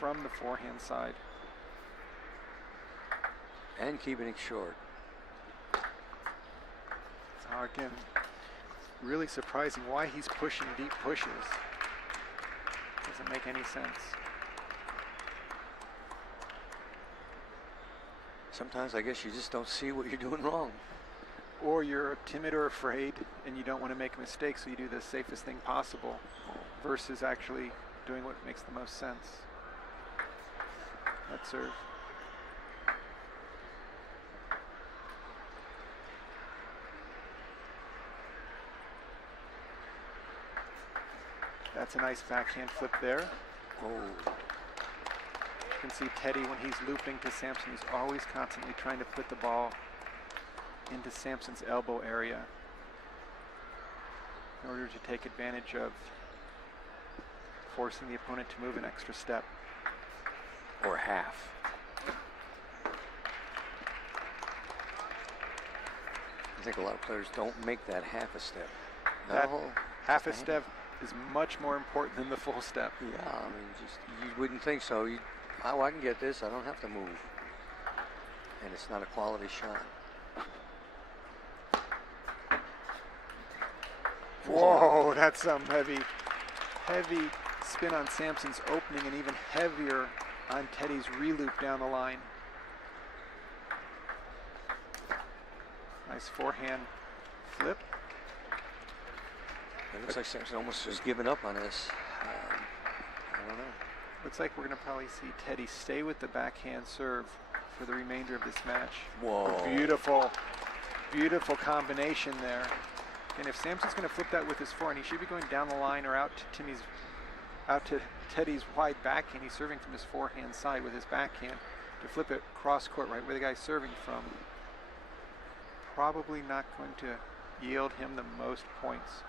from the forehand side. And keeping it short. So again, really surprising why he's pushing deep pushes. Doesn't make any sense. Sometimes I guess you just don't see what you're doing wrong. Or you're timid or afraid and you don't want to make a mistake, so you do the safest thing possible versus actually doing what makes the most sense. That serve. That's a nice backhand flip there. Oh. You can see Teddy, when he's looping to Samson, he's always constantly trying to put the ball into Samson's elbow area in order to take advantage of forcing the opponent to move an extra step. Or half. I think a lot of players don't make that half a step. That half a step is much more important than the full step. Yeah, I mean, just you wouldn't think so. Oh, I can get this. I don't have to move. And it's not a quality shot. Whoa, that's some heavy heavy spin on Samson's opening and even heavier on Teddy's reloop down the line. Nice forehand flip. It looks like Samson almost has given up on this. I don't know. Looks like we're going to probably see Teddy stay with the backhand serve for the remainder of this match. Whoa. Beautiful, beautiful combination there. And if Samson's going to flip that with his forehand, he should be going down the line or out to Teddy's wide backhand. He's serving from his forehand side with his backhand to flip it cross court right where the guy's serving from. Probably not going to yield him the most points.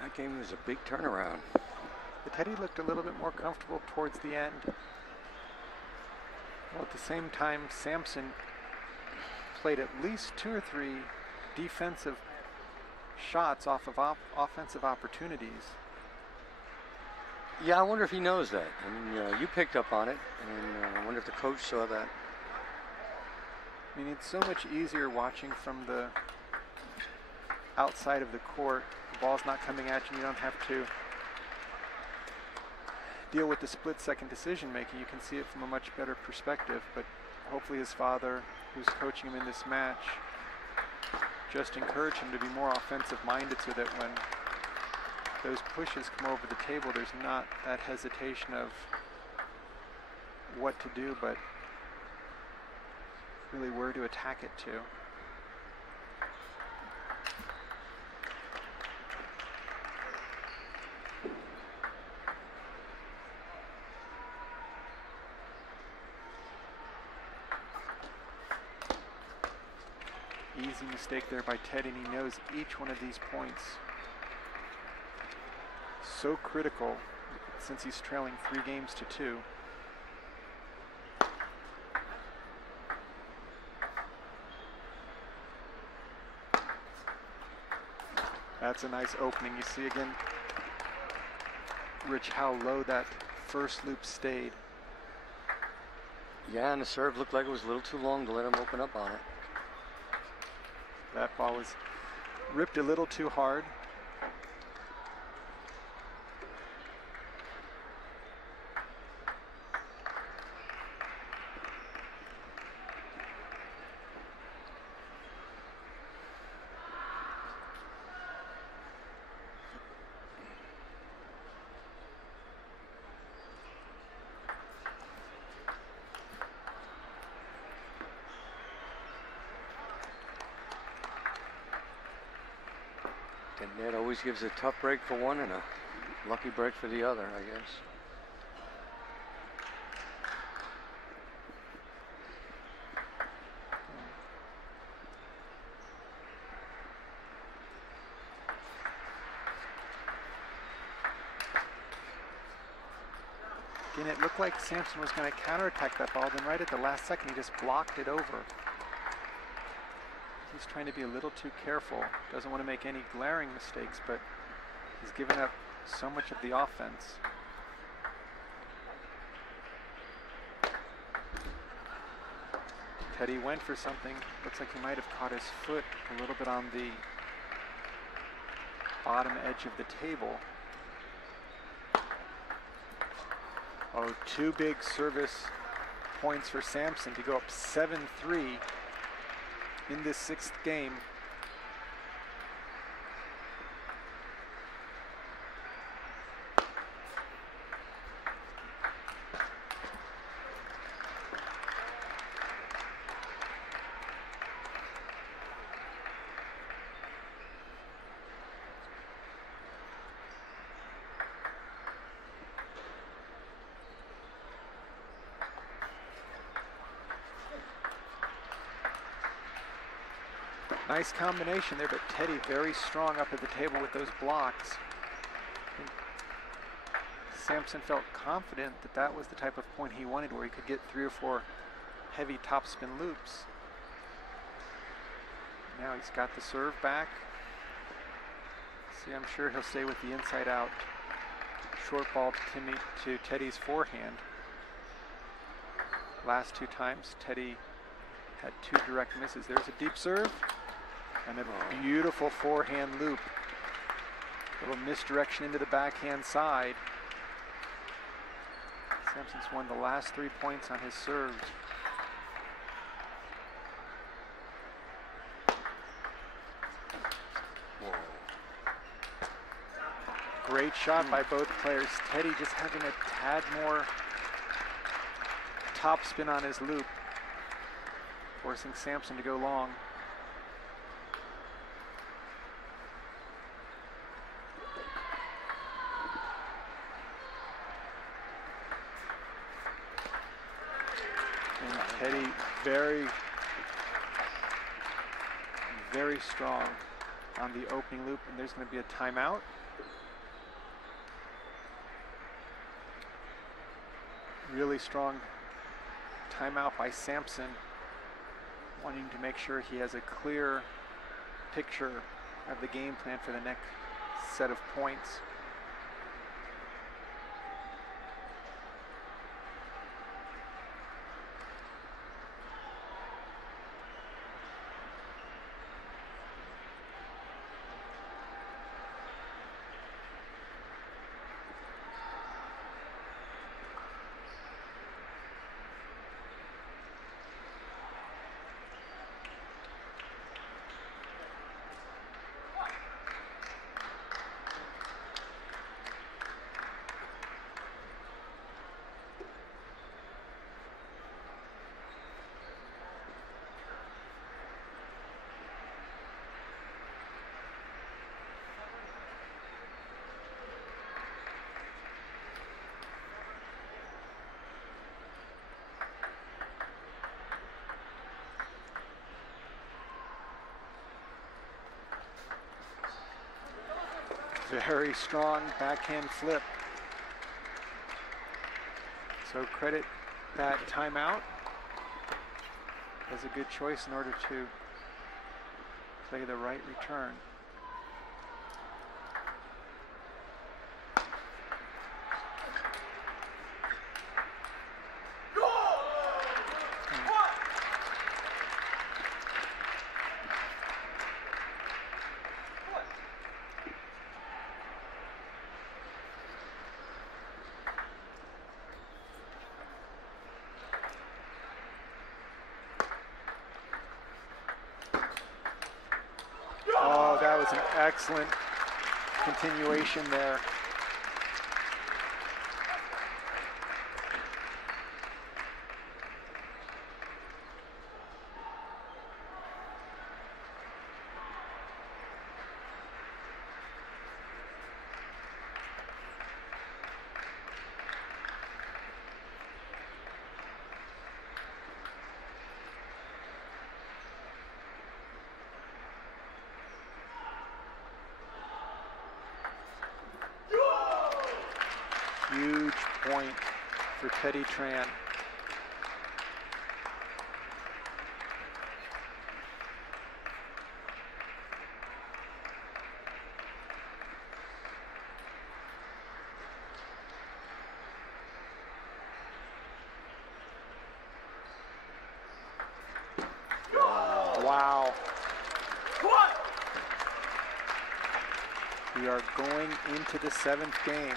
That game was a big turnaround. But Teddy looked a little bit more comfortable towards the end. Well, at the same time, Samson played at least 2 or 3 defensive shots off of offensive opportunities. Yeah, I wonder if he knows that. I mean, you picked up on it, and I wonder if the coach saw that. I mean, it's so much easier watching from the outside of the court. The ball's not coming at you. You don't have to deal with the split-second decision making. You can see it from a much better perspective. But hopefully his father, who's coaching him in this match, just encourage him to be more offensive-minded so that when those pushes come over the table, there's not that hesitation of what to do, but really where to attack it to. Easy mistake there by Teddy, and he knows each one of these points. So critical since he's trailing 3 games to 2. That's a nice opening. You see again, Rich, how low that first loop stayed. Yeah, and the serve looked like it was a little too long to let him open up on it. That ball was ripped a little too hard. And that always gives a tough break for one and a lucky break for the other, I guess. Again, it looked like Samson was going to counterattack that ball, then right at the last second he just blocked it over. He's trying to be a little too careful. Doesn't want to make any glaring mistakes, but he's given up so much of the offense. Teddy went for something. Looks like he might have caught his foot a little bit on the bottom edge of the table. Oh, 2 big service points for Samson to go up 7-3 in this 6th game. Nice combination there, but Teddy very strong up at the table with those blocks. Samson felt confident that that was the type of point he wanted, where he could get 3 or 4 heavy topspin loops. Now he's got the serve back. See, I'm sure he'll stay with the inside out short ball to Teddy's forehand. Last 2 times, Teddy had 2 direct misses. There's a deep serve and a beautiful forehand loop. A little misdirection into the backhand side. Samson's won the last 3 points on his serves. Great shot by both players. Teddy just having a tad more topspin on his loop, forcing Samson to go long. And Teddy very, very strong on the opening loop, and there's going to be a timeout. Really strong timeout by Samson, wanting to make sure he has a clear picture of the game plan for the next set of points. Very strong backhand flip. So credit that timeout as a good choice in order to play the right return. An excellent continuation there. Huge point for Teddy Tran. Wow. We are going into the 7th game.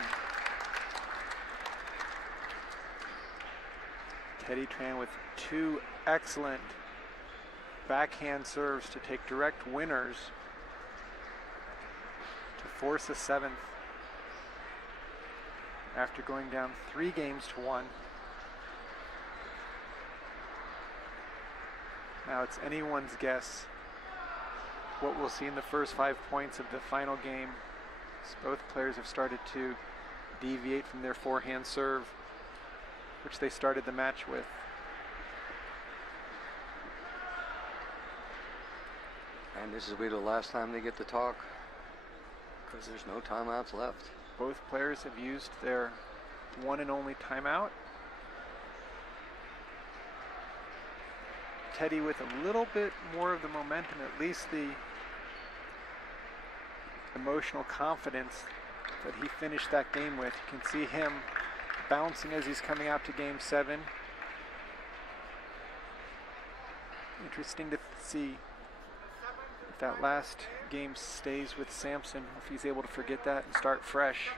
Teddy Tran with 2 excellent backhand serves to take direct winners to force a 7th after going down 3 games to 1. Now it's anyone's guess what we'll see in the first 5 points of the final game, as both players have started to deviate from their forehand serve, which they started the match with. And this will be the last time they get to talk because there's no timeouts left. Both players have used their one and only timeout. Teddy with a little bit more of the momentum, at least the emotional confidence that he finished that game with. You can see him bouncing as he's coming out to game 7. Interesting to see if that last game stays with Samson, if he's able to forget that and start fresh.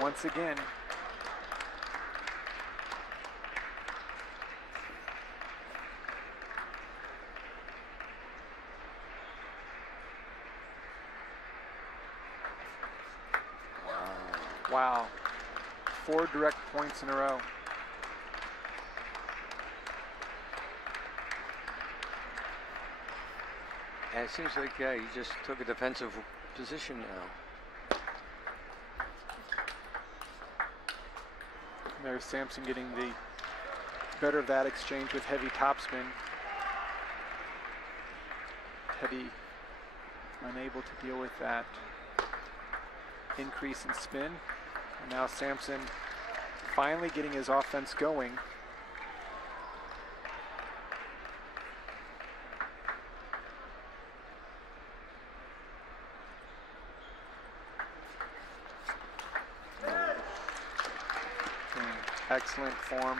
Once again, wow, 4 direct points in a row. And it seems like, yeah, he just took a defensive position now. There's Samson getting the better of that exchange with heavy topspin. Teddy unable to deal with that increase in spin. And now Samson finally getting his offense going. Excellent form.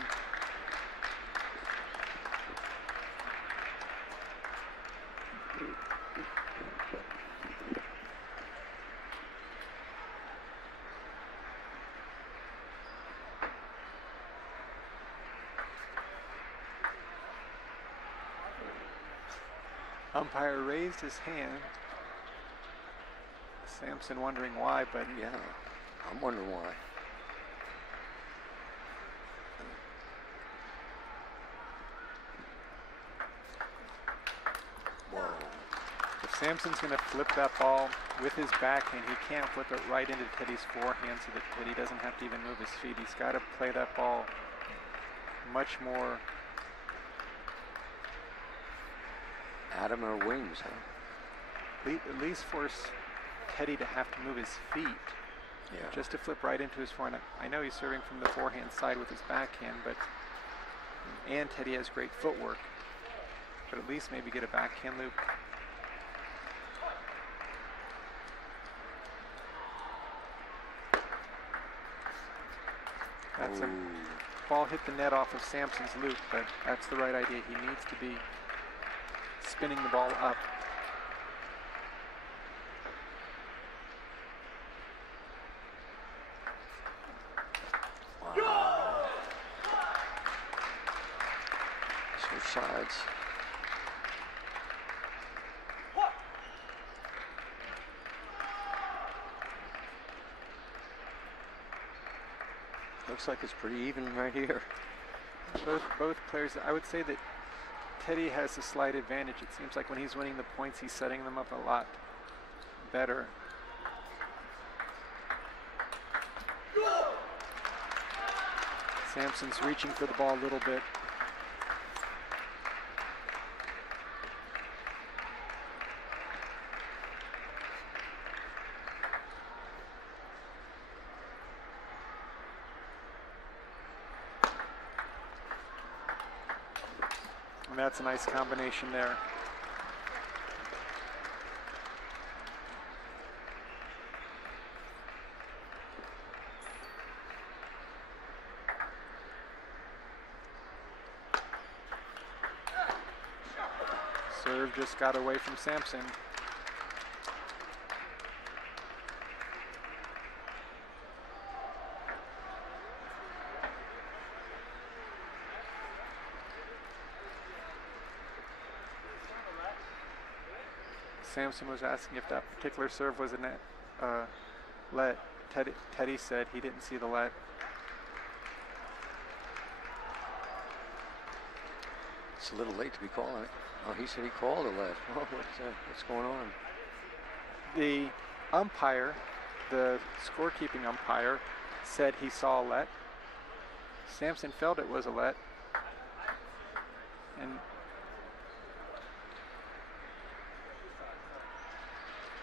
Umpire raised his hand. Samson wondering why, but yeah, I'm wondering why. If Samson's going to flip that ball with his backhand, he can't flip it right into Teddy's forehand so that Teddy doesn't have to even move his feet. He's got to play that ball much more. Adam or wings, huh? At least force Teddy to have to move his feet. Yeah. Just to flip right into his forehand. I know he's serving from the forehand side with his backhand, but and Teddy has great footwork. But at least maybe get a backhand loop. That's a ball hit the net off of Samson's loop, but that's the right idea. He needs to be spinning the ball up. Wow. Switch sides. Looks like it's pretty even right here. Both players, I would say that Teddy has a slight advantage. It seems like when he's winning the points, he's setting them up a lot better. Samson's reaching for the ball a little bit. And that's a nice combination there. Serve just got away from Samson. Samson was asking if that particular serve was a net let. Teddy said he didn't see the let. It's a little late to be calling it. Oh, he said he called a let. Oh, what's going on? The umpire, the scorekeeping umpire, said he saw a let. Samson felt it was a let. And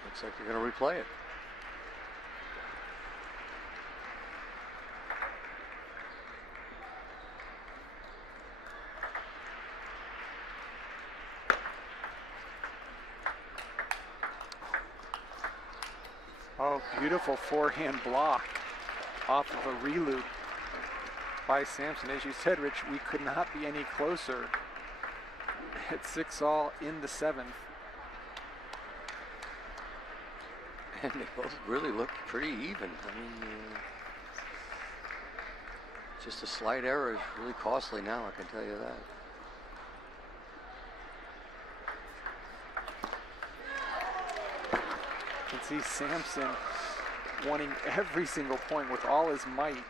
looks like they're going to replay it. oh, beautiful forehand block off of a reloop by Samson. As you said, Rich, we could not be any closer at 6-all in the 7th. And they both really look pretty even. I mean, just a slight error is really costly now, I can tell you that. You can see Samson wanting every single point with all his might.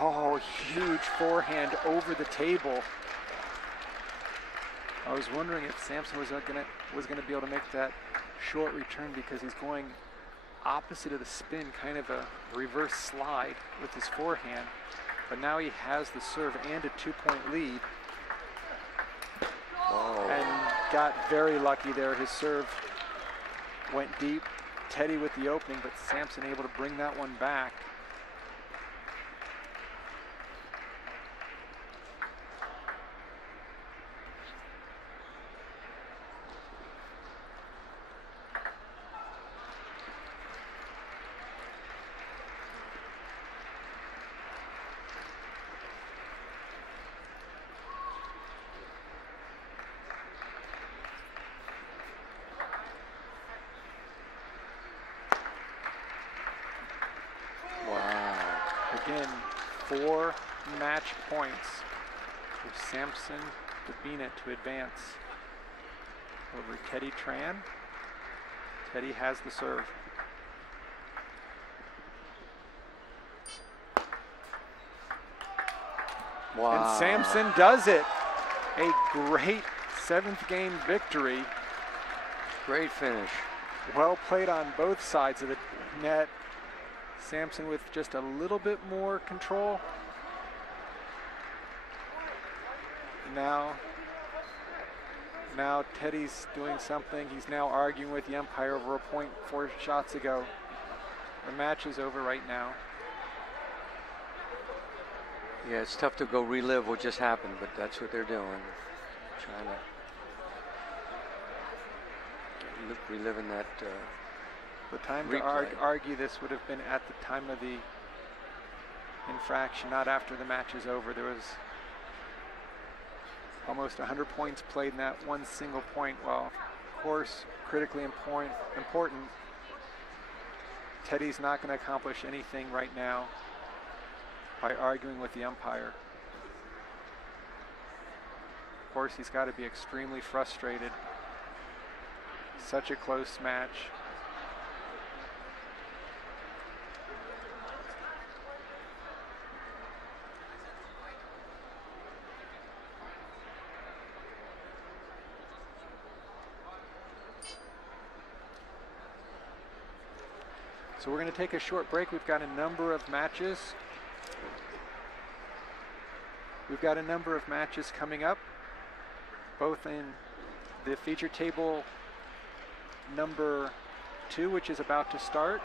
Oh, huge forehand over the table. I was wondering if Samson was gonna be able to make that short return, because he's going opposite of the spin, kind of a reverse slide with his forehand. But now he has the serve and a 2-point lead. Oh. And got very lucky there. His serve went deep. Teddy with the opening, but Samson able to bring that one back. Again, 4 match points for Samson Dubina to advance over Teddy Tran. Teddy has the serve. Wow. And Samson does it. A great 7th game victory. Great finish. Well played on both sides of the net. Samson with just a little bit more control. Now Teddy's doing something. He's now arguing with the umpire over a point 4 shots ago. The match is over right now. Yeah, it's tough to go relive what just happened, but that's what they're doing. Trying to reliving that. The time replay. to argue this would have been at the time of the infraction, not after the match is over. There was almost 100 points played in that one single point. Well, of course, critically important. Teddy's not going to accomplish anything right now by arguing with the umpire. Of course, he's got to be extremely frustrated. Such a close match. So we're going to take a short break. We've got a number of matches. Coming up, both in the feature table number 2, which is about to start.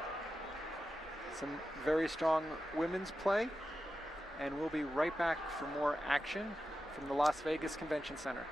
Some very strong women's play. And we'll be right back for more action from the Las Vegas Convention Center.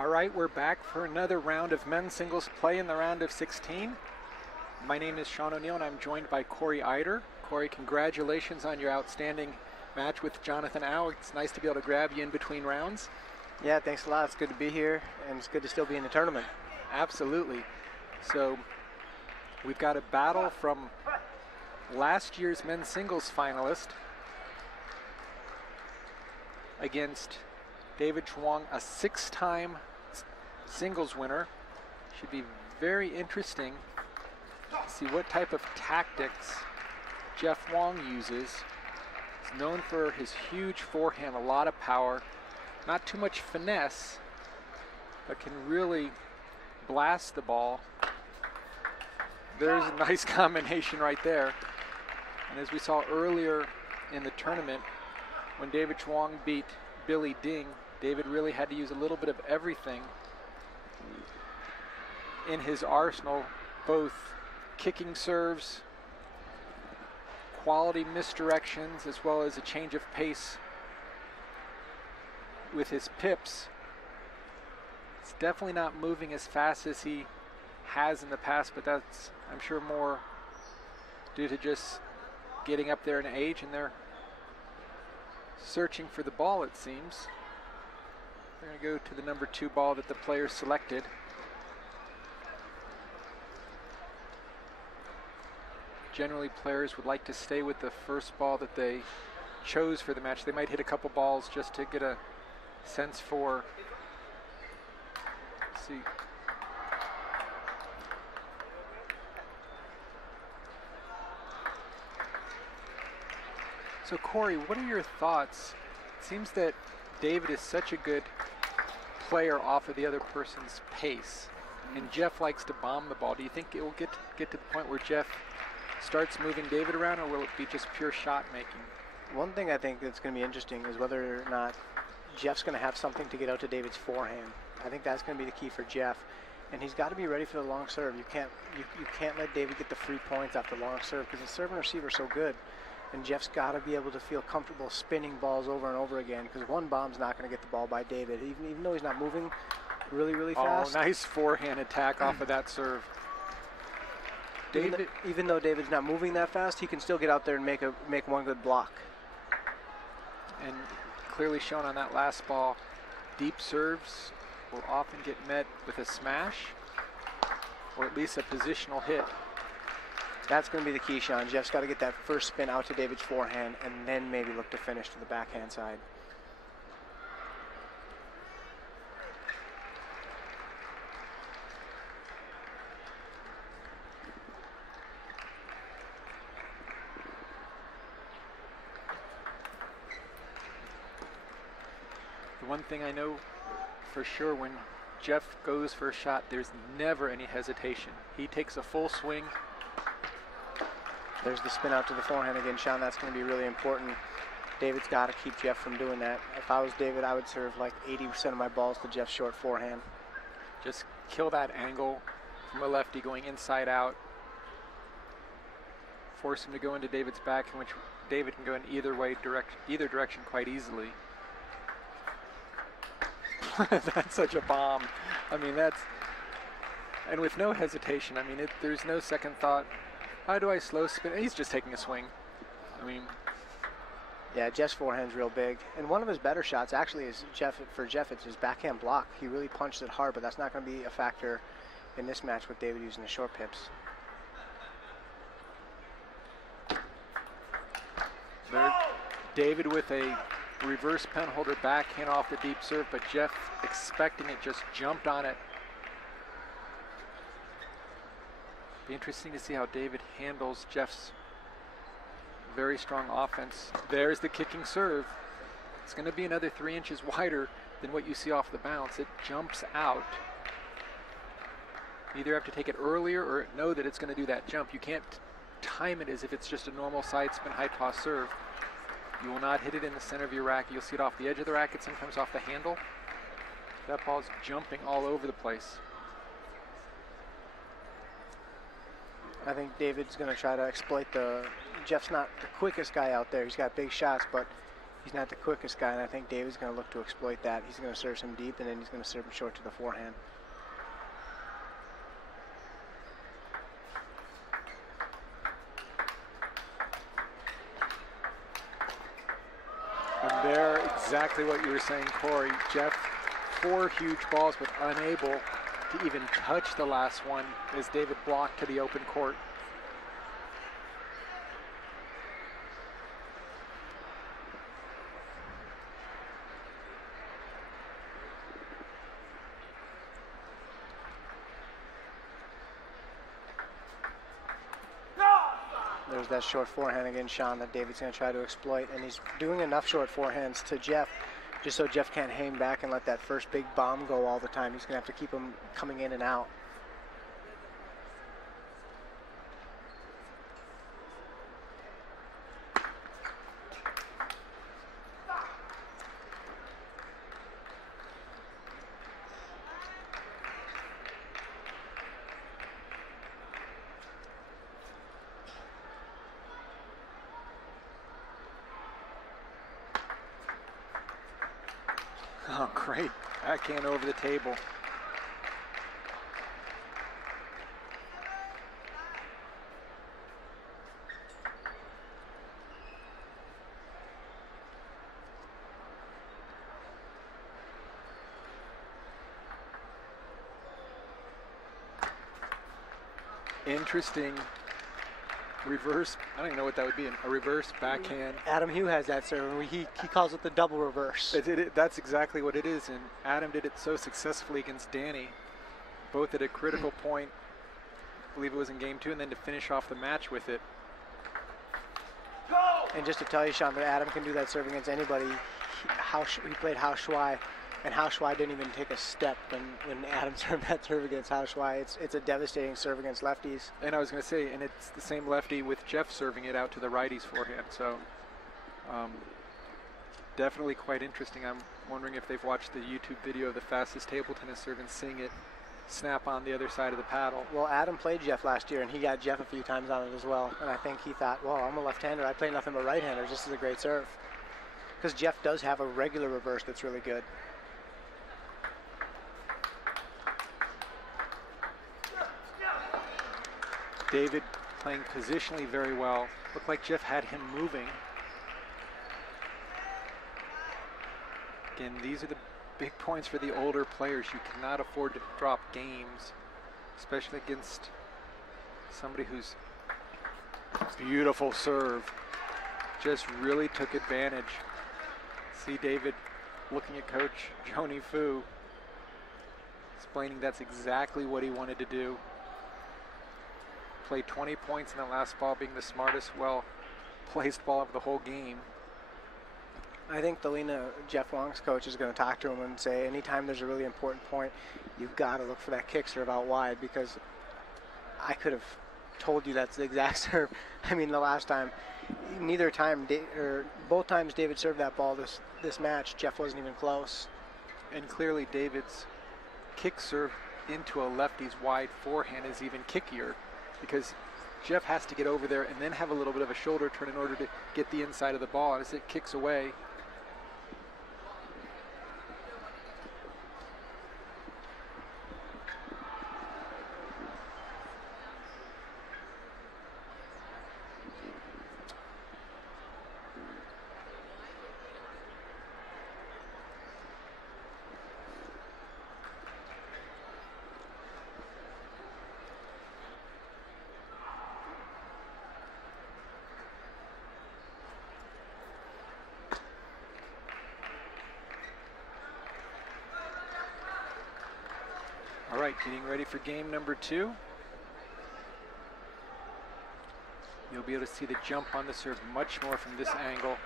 All right, we're back for another round of men's singles play in the round of 16. My name is Sean O'Neill, and I'm joined by Corey Eider. Corey, congratulations on your outstanding match with Jonathan Au. It's nice to be able to grab you in between rounds. Yeah, thanks a lot. It's good to be here, and it's good to still be in the tournament. Absolutely. So we've got a battle from last year's men's singles finalist against David Zhuang, a 6-time singles winner. Should be very interesting to see what type of tactics Jeff Wang uses. He's known for his huge forehand, a lot of power, not too much finesse, but can really blast the ball. There's a nice combination right there. And as we saw earlier in the tournament, when David Zhuang beat Billy Ding, David really had to use a little bit of everything in his arsenal, both kicking serves, quality misdirections, as well as a change of pace with his pips. It's definitely not moving as fast as he has in the past, but that's, I'm sure, more due to just getting up there in age, and they're searching for the ball, it seems. They're going to go to the number 2 ball that the player selected. Generally, players would like to stay with the first ball that they chose for the match. They might hit a couple balls just to get a sense for, let's see. So Corey, what are your thoughts? It seems that David is such a good player off of the other person's pace, and Jeff likes to bomb the ball. Do you think it will get to the point where Jeff starts moving David around, or will it be just pure shot making? One thing I think that's going to be interesting is whether or not Jeff's going to have something to get out to David's forehand. I think that's going to be the key for Jeff, and he's got to be ready for the long serve. You can't let David get the free points off the long serve because the serve and receiver are so good. And Jeff's got to be able to feel comfortable spinning balls over and over again, because one bomb's not going to get the ball by David, even though he's not moving really fast. Oh, nice forehand attack off of that serve. Even though David's not moving that fast, he can still get out there and make one good block. And clearly shown on that last ball, deep serves will often get met with a smash, or at least a positional hit. That's going to be the key, Sean. Jeff's got to get that first spin out to David's forehand and then maybe look to finish to the backhand side. The one thing I know for sure, when Jeff goes for a shot, there's never any hesitation. He takes a full swing. There's the spin out to the forehand again, Sean. That's going to be really important. David's got to keep Jeff from doing that. If I was David, I would serve like 80% of my balls to Jeff's short forehand. Just kill that angle from a lefty going inside out. Force him to go into David's back, in which David can go in either direction quite easily. That's such a bomb. I mean, and with no hesitation. I mean, there's no second thought. How do I slow spin? He's just taking a swing. I mean, yeah, Jeff's forehand's real big. And one of his better shots actually is for Jeff, it's his backhand block. He really punched it hard, but that's not going to be a factor in this match with David using the short pips. There, David with a reverse penholder backhand off the deep serve, but Jeff, expecting it, just jumped on it. Be interesting to see how David handles Jeff's very strong offense. There's the kicking serve. It's going to be another 3 inches wider than what you see off the bounce. It jumps out. You either have to take it earlier or know that it's going to do that jump. You can't time it as if it's just a normal side spin high toss serve. You will not hit it in the center of your racket. You'll see it off the edge of the racket, sometimes off the handle. That ball's jumping all over the place. I think David's going to try to exploit Jeff's not the quickest guy out there. He's got big shots, but He's not the quickest guy, and I think David's going to look to exploit that. He's going to serve him deep, and then he's going to serve him short to the forehand. And there, exactly what you were saying, Corey. Jeff, 4 huge balls, but unable to even touch the last one as David blocked to the open court. There's that short forehand again, Sean, that David's going to try to exploit, and he's doing enough short forehands to Jeff just so Jeff can't hang back and let that first big bomb go all the time. He's going to have to keep him coming in and out. Oh, great. Backhand over the table. Interesting reverse. I don't even know what that would be. A reverse backhand. Adam Hugh has that serve, and he calls it the double reverse. That's exactly what it is, and Adam did it so successfully against Danny, both at a critical point, I believe it was in game 2, and then to finish off the match with it. And just to tell you, Sean, that Adam can do that serve against anybody. He played Hao Shuai, and Hao Shuai didn't even take a step when Adam served that serve against Hao Shuai. It's a devastating serve against lefties. And I was going to say, and it's the same lefty with Jeff serving it out to the righties forehand. So definitely quite interesting. I'm wondering if they've watched the YouTube video of the fastest table tennis serve and seeing it snap on the other side of the paddle. Well, Adam played Jeff last year, and he got Jeff a few times on it as well. And I think he thought, well, I'm a left-hander. I play nothing but right-handers. This is a great serve. Because Jeff does have a regular reverse that's really good. David playing positionally very well. Looked like Jeff had him moving. Again, these are the big points for the older players. You cannot afford to drop games, especially against somebody who's beautiful serve. Just really took advantage. See David looking at Coach Joni Fu, explaining that's exactly what he wanted to do. Played 20 points in the last ball, being the smartest, well-placed ball of the whole game. I think Jeff Wang's coach is going to talk to him and say, anytime there's a really important point, you've got to look for that kick serve out wide, because I could have told you that's the exact serve. I mean, the last time, both times David served that ball this match, Jeff wasn't even close. And clearly David's kick serve into a lefty's wide forehand is even kickier, because Jeff has to get over there and then have a little bit of a shoulder turn in order to get the inside of the ball. And as it kicks away, getting ready for game number 2. You'll be able to see the jump on the serve much more from this angle.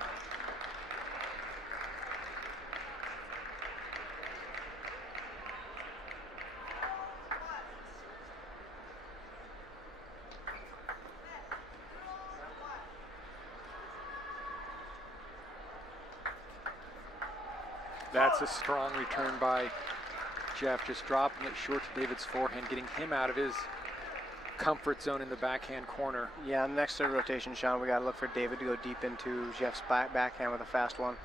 That's a strong return by Jeff, just dropping it short to David's forehand, getting him out of his comfort zone in the backhand corner. Yeah, next serve rotation, Sean, we got to look for David to go deep into Jeff's backhand with a fast one.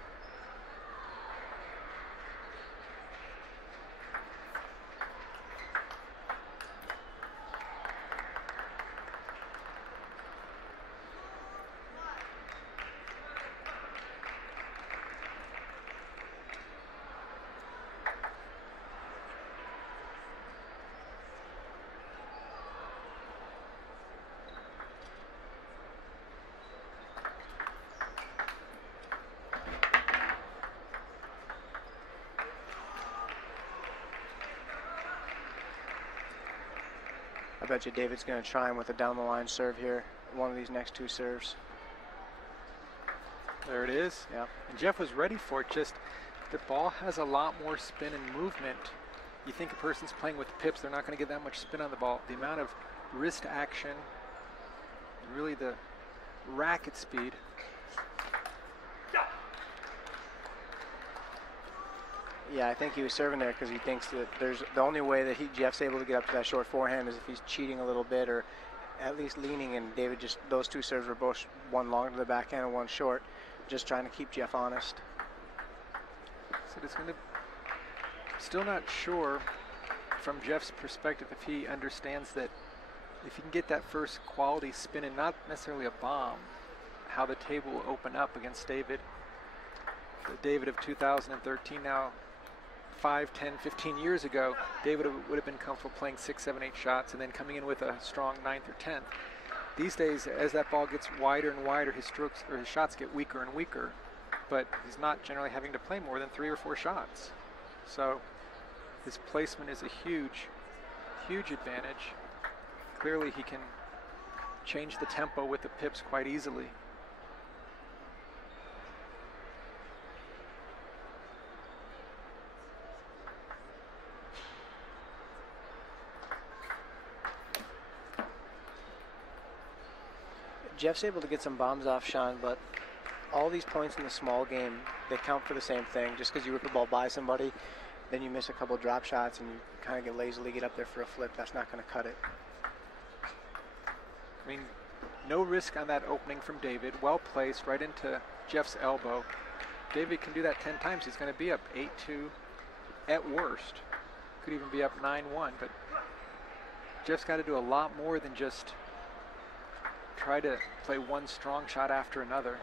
I bet you David's going to try him with a down-the-line serve here, one of these next two serves. There it is. Yeah. And Jeff was ready for it, just the ball has a lot more spin and movement. You think a person's playing with pips, they're not going to get that much spin on the ball. The amount of wrist action, and really the racket speed. Yeah, I think he was serving there because he thinks that there's the only way that Jeff's able to get up to that short forehand is if he's cheating a little bit or at least leaning, and David just, those two serves were both one long to the backhand and one short, just trying to keep Jeff honest. So it's going to, still not sure from Jeff's perspective if he understands that if he can get that first quality spin and not necessarily a bomb, how the table will open up against David. The David of 2013 now. 5, 10, 15 years ago, David would have been comfortable playing 6, 7, 8 shots and then coming in with a strong 9th or 10th. These days, as that ball gets wider and wider, his strokes or his shots get weaker and weaker, but he's not generally having to play more than 3 or 4 shots. So his placement is a huge, huge advantage. Clearly he can change the tempo with the pips quite easily. Jeff's able to get some bombs off Sean, but all these points in the small game, they count for the same thing. Just because you whip the ball by somebody, then you miss a couple drop shots and you kind of get lazily get up there for a flip, that's not going to cut it. I mean, no risk on that opening from David. Well placed right into Jeff's elbow. David can do that 10 times. He's going to be up 8-2 at worst. Could even be up 9-1, but Jeff's got to do a lot more than just try to play one strong shot after another.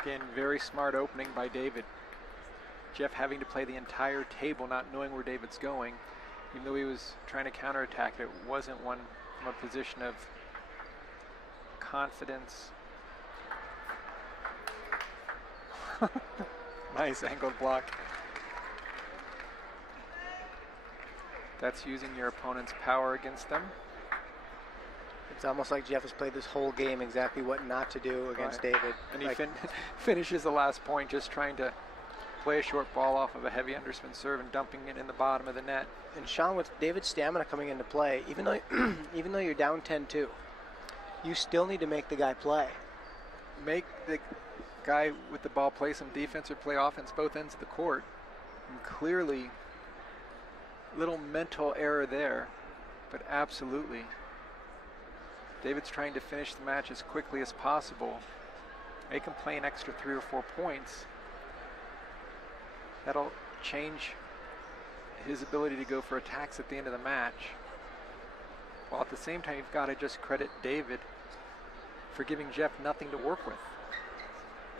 Again, very smart opening by David. Jeff having to play the entire table, not knowing where David's going. Even though he was trying to counterattack, it wasn't one from a position of confidence. Nice angled block. That's using your opponent's power against them. It's almost like Jeff has played this whole game exactly what not to do against David. And he finishes the last point just trying to play a short ball off of a heavy underspin serve and dumping it in the bottom of the net. And Sean, with David's stamina coming into play, even though you're down 10-2, you still need to make the guy play. Make the guy with the ball play some defense or play offense both ends of the court. And clearly, little mental error there, but absolutely. David's trying to finish the match as quickly as possible. Make him play an extra 3 or 4 points. That'll change his ability to go for attacks at the end of the match. While at the same time, you've got to just credit David for giving Jeff nothing to work with.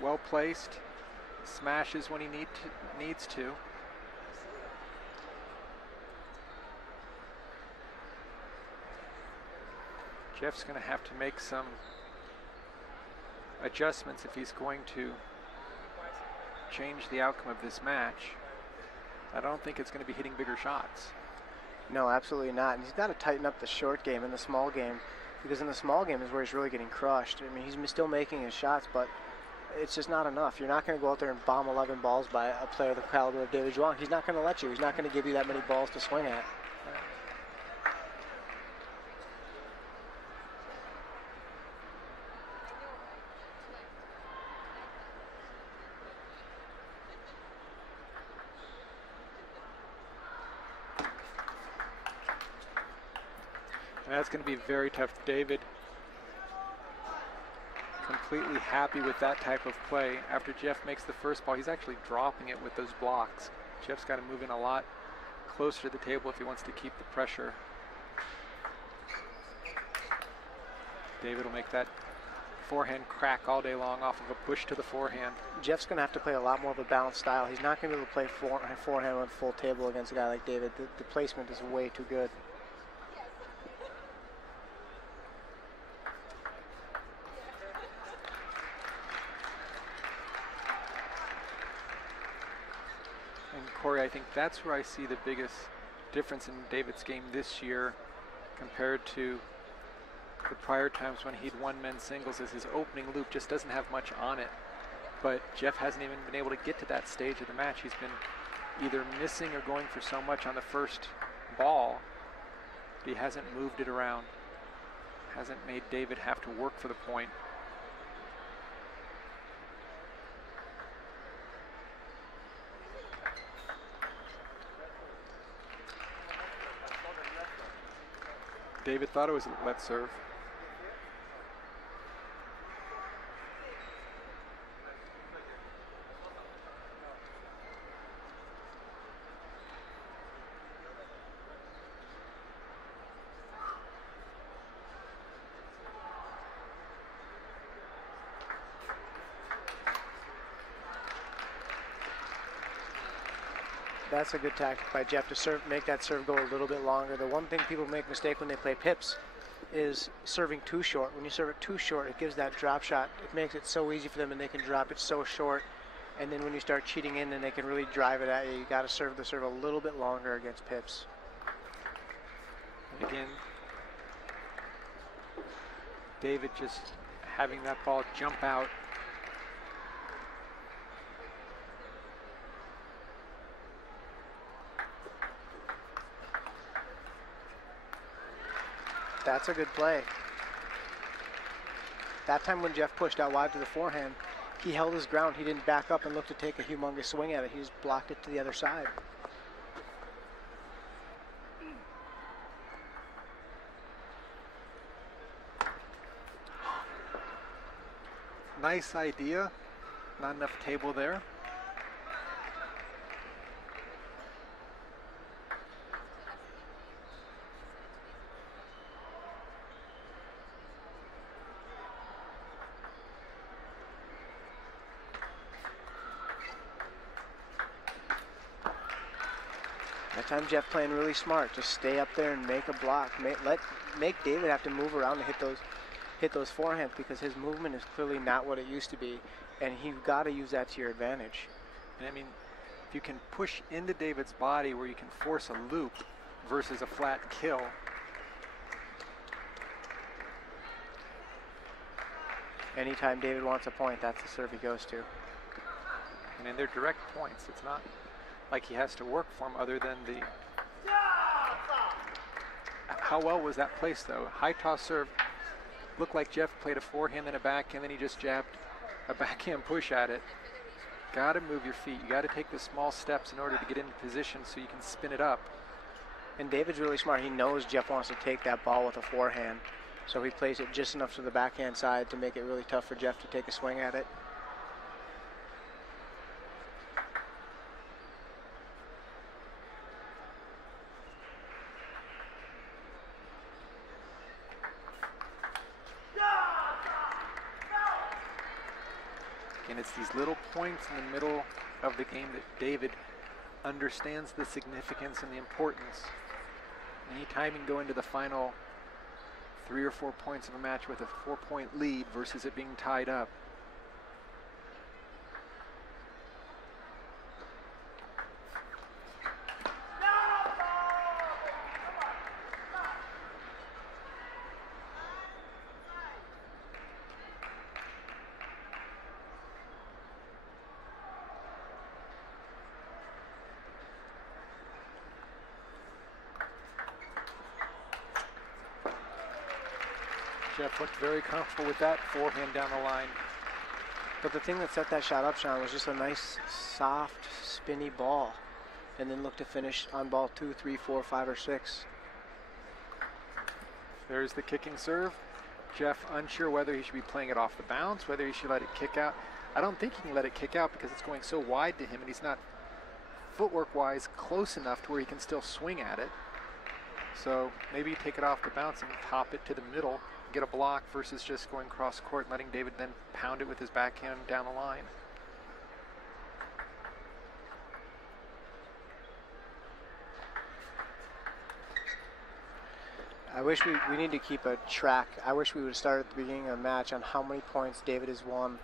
Well placed, smashes when he needs to. Jeff's going to have to make some adjustments if he's going to change the outcome of this match. I don't think it's going to be hitting bigger shots. No, absolutely not. And he's got to tighten up the short game and the small game, because in the small game is where he's really getting crushed. I mean, he's still making his shots, but it's just not enough. You're not going to go out there and bomb 11 balls by a player of the caliber of David Zhuang. He's not going to let you. He's not going to give you that many balls to swing at. And that's going to be very tough. David completely happy with that type of play. After Jeff makes the first ball, he's actually dropping it with those blocks. Jeff's got to move in a lot closer to the table if he wants to keep the pressure. David will make that forehand crack all day long off of a push to the forehand. Jeff's going to have to play a lot more of a balanced style. He's not going to be able to play forehand with full table against a guy like David. The placement is way too good. Corey, I think that's where I see the biggest difference in David's game this year compared to the prior times when he'd won men's singles, is his opening loop just doesn't have much on it. But Jeff hasn't even been able to get to that stage of the match. He's been either missing or going for so much on the first ball, but he hasn't moved it around. Hasn't made David have to work for the point. David thought it was a let serve. That's a good tactic by Jeff to serve, make that serve go a little bit longer. The one thing people make mistake when they play pips is serving too short. When you serve it too short, it gives that drop shot. It makes it so easy for them, and they can drop it so short. And then when you start cheating in, then they can really drive it at you. You got to serve the serve a little bit longer against pips. And again, David just having that ball jump out. That's a good play. That time when Jeff pushed out wide to the forehand, he held his ground. He didn't back up and look to take a humongous swing at it. He just blocked it to the other side. Nice idea. Not enough table there. That time Jeff playing really smart. Just stay up there and make a block. Make David have to move around to hit those forehands, because his movement is clearly not what it used to be, and you've got to use that to your advantage. And I mean, if you can push into David's body where you can force a loop versus a flat kill. Anytime David wants a point, that's the serve he goes to. I mean, they're direct points. It's not like he has to work for them other than the... How well was that placed, though? High toss serve. Looked like Jeff played a forehand and a backhand, then he just jabbed a backhand push at it. Got to move your feet. You got to take the small steps in order to get into position so you can spin it up. And David's really smart. He knows Jeff wants to take that ball with a forehand, so he plays it just enough to the backhand side to make it really tough for Jeff to take a swing at it. And it's these little points in the middle of the game that David understands the significance and the importance. Anytime you can go into the final 3 or 4 points of a match with a 4-point lead versus it being tied up. Jeff looked very comfortable with that forehand down the line. But the thing that set that shot up, Sean, was just a nice, soft, spinny ball. And then look to finish on ball 2, 3, 4, 5, or 6. There's the kicking serve. Jeff unsure whether he should be playing it off the bounce, whether he should let it kick out. I don't think he can let it kick out because it's going so wide to him and he's not footwork-wise close enough to where he can still swing at it. So maybe take it off the bounce and top it to the middle, get a block versus just going cross court and letting David then pound it with his backhand down the line. I wish we need to keep a track. I wish we would start at the beginning of the match on how many points David has won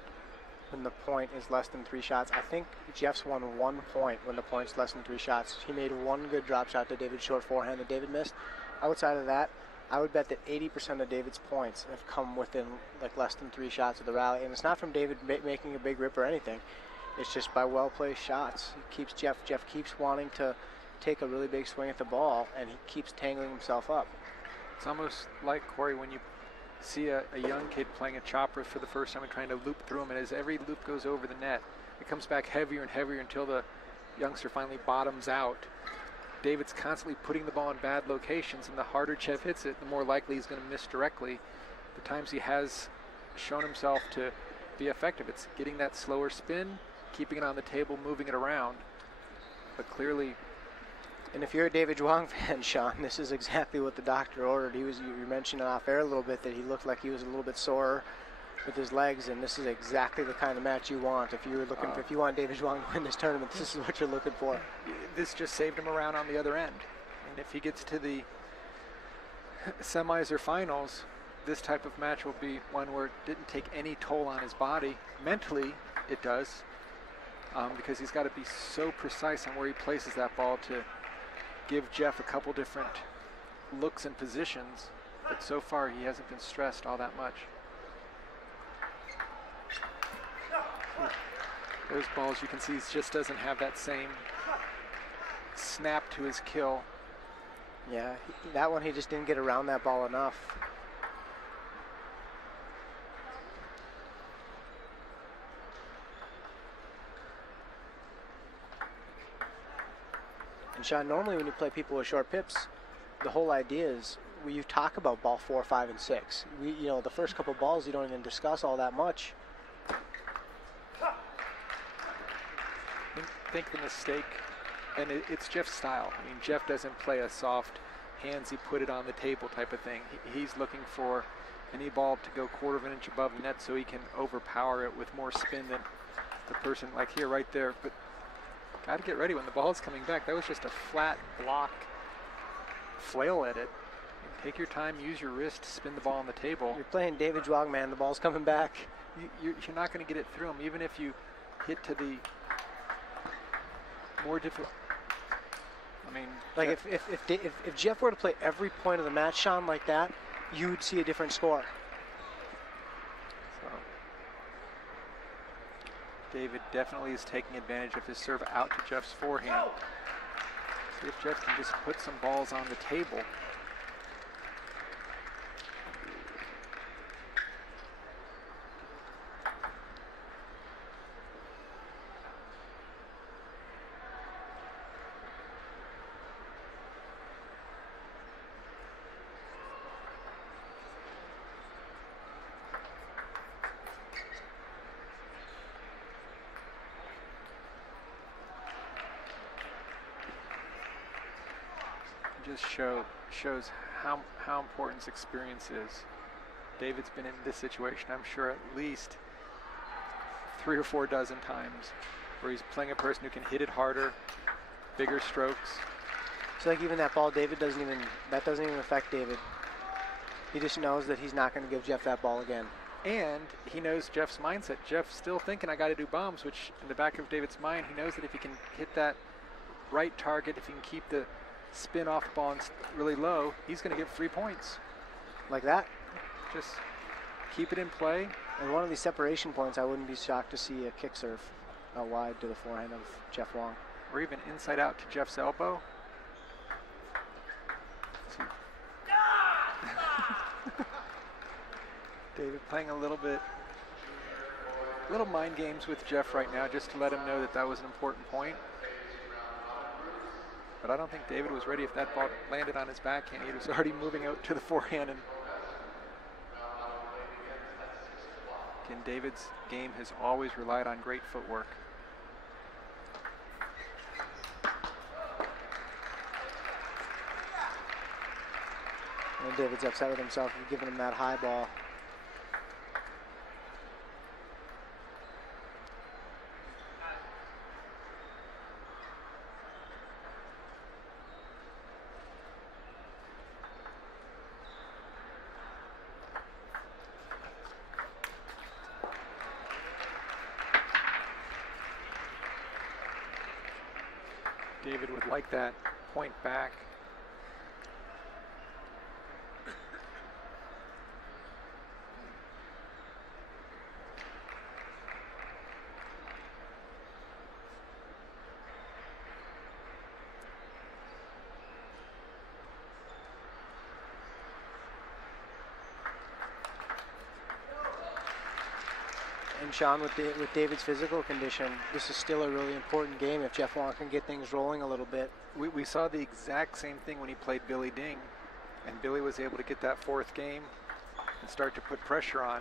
when the point is less than 3 shots. I think Jeff's won 1 point when the point's less than 3 shots. He made 1 good drop shot to David's short forehand that David missed. Outside of that, I would bet that 80% of David's points have come within like less than 3 shots of the rally. And it's not from David making a big rip or anything. It's just by well-placed shots. He keeps Jeff keeps wanting to take a really big swing at the ball, and he keeps tangling himself up. It's almost like, Corey, when you see a young kid playing a chopper for the first time and trying to loop through him, and as every loop goes over the net, it comes back heavier and heavier until the youngster finally bottoms out. David's constantly putting the ball in bad locations, and the harder Jeff hits it, the more likely he's going to miss directly. The times he has shown himself to be effective, it's getting that slower spin, keeping it on the table, moving it around. But clearly, and if you're a David Zhuang fan, Sean, this is exactly what the doctor ordered. You mentioned off air a little bit that he looked like he was a little bit sore with his legs, and this is exactly the kind of match you want. If you were looking if you want David Zhuang to win this tournament, this is what you're looking for. This just saved him around on the other end. And if he gets to the semis or finals, this type of match will be one where it didn't take any toll on his body. Mentally, it does, because he's got to be so precise on where he places that ball to give Jeff a couple different looks and positions, but so far he hasn't been stressed all that much. Those balls, you can see, he just doesn't have that same snap to his kill. Yeah, that one he just didn't get around that ball enough. And Sean, normally when you play people with short pips, the whole idea is you talk about ball 4, 5, and 6. The first couple balls you don't even discuss all that much. I think the mistake, and it's Jeff's style. I mean, Jeff doesn't play a soft handsy put it on the table type of thing. He's looking for any ball to go 1/4 of an inch above the net so he can overpower it with more spin than the person like here right there. But got to get ready when the ball's coming back. That was just a flat block flail at it. Take your time, use your wrist, spin the ball on the table. You're playing David Zhuang, man. The ball's coming back. You're not going to get it through him, even if you hit to the more difficult. I mean, like if Jeff were to play every point of the match, Sean, like that, you would see a different score. So David definitely is taking advantage of his serve out to Jeff's forehand. See if Jeff can just put some balls on the table. Just shows how important his experience is. David's been in this situation, I'm sure, at least 3 or 4 dozen times, where he's playing a person who can hit it harder, bigger strokes. So like even that ball, David doesn't even affect David. He just knows that he's not going to give Jeff that ball again. And he knows Jeff's mindset. Jeff's still thinking, I got to do bombs, which in the back of David's mind, he knows that if he can hit that right target, if he can keep the spin off the ball and really low, he's going to get 3 points. Like that? Just keep it in play. And one of these separation points, I wouldn't be shocked to see a kick serve out wide to the forehand of Jeff Wang. Or even inside out to Jeff's elbow. David playing a little mind games with Jeff right now, just to let him know that that was an important point. But I don't think David was ready if that ball landed on his backhand. He was already moving out to the forehand. And again, David's game has always relied on great footwork. And David's upset with himself for giving him that high ball. David would like that point back. And Sean, with David's physical condition, this is still a really important game if Jeff Wang can get things rolling a little bit. We saw the exact same thing when he played Billy Ding, and Billy was able to get that fourth game and start to put pressure on.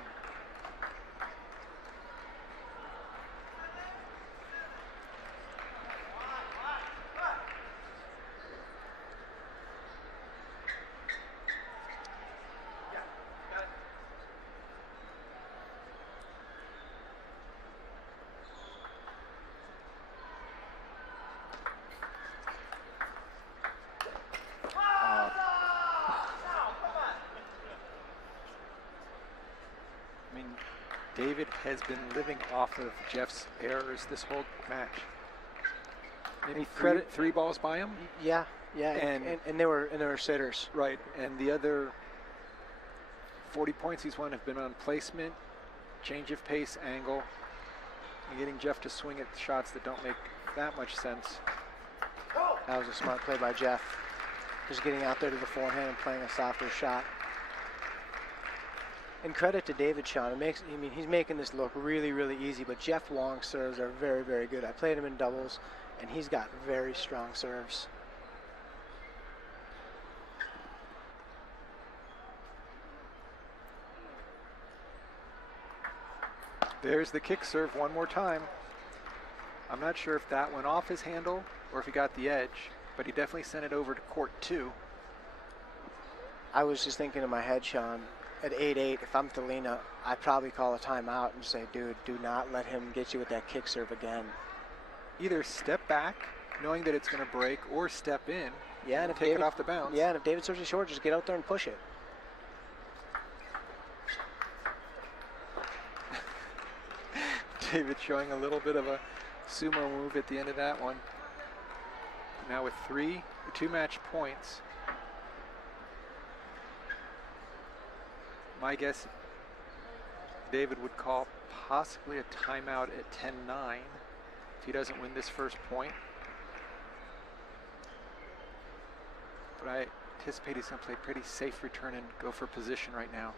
David has been living off of Jeff's errors this whole match. Maybe three balls by him. Yeah, and they were sitters. Right, and the other 40 points he's won have been on placement, change of pace, angle, and getting Jeff to swing at shots that don't make that much sense. That was a smart play by Jeff. Just getting out there to the forehand and playing a softer shot. And credit to David, Sean. He's making this look really, really easy, but Jeff Wang's serves are very, very good. I played him in doubles, and he's got very strong serves. There's the kick serve one more time. I'm not sure if that went off his handle or if he got the edge, but he definitely sent it over to court 2. I was just thinking in my head, Sean, at 8-8, if I'm Thelina, I'd probably call a timeout and say, dude, do not let him get you with that kick serve again. Either step back, knowing that it's going to break, or step in and take it off the bounce. Yeah, and if David serves you short, just get out there and push it. David showing a little bit of a sumo move at the end of that one. Now with 2 match points. My guess, David would call possibly a timeout at 10-9 if he doesn't win this first point. But I anticipate he's going to play pretty safe return and go for position right now.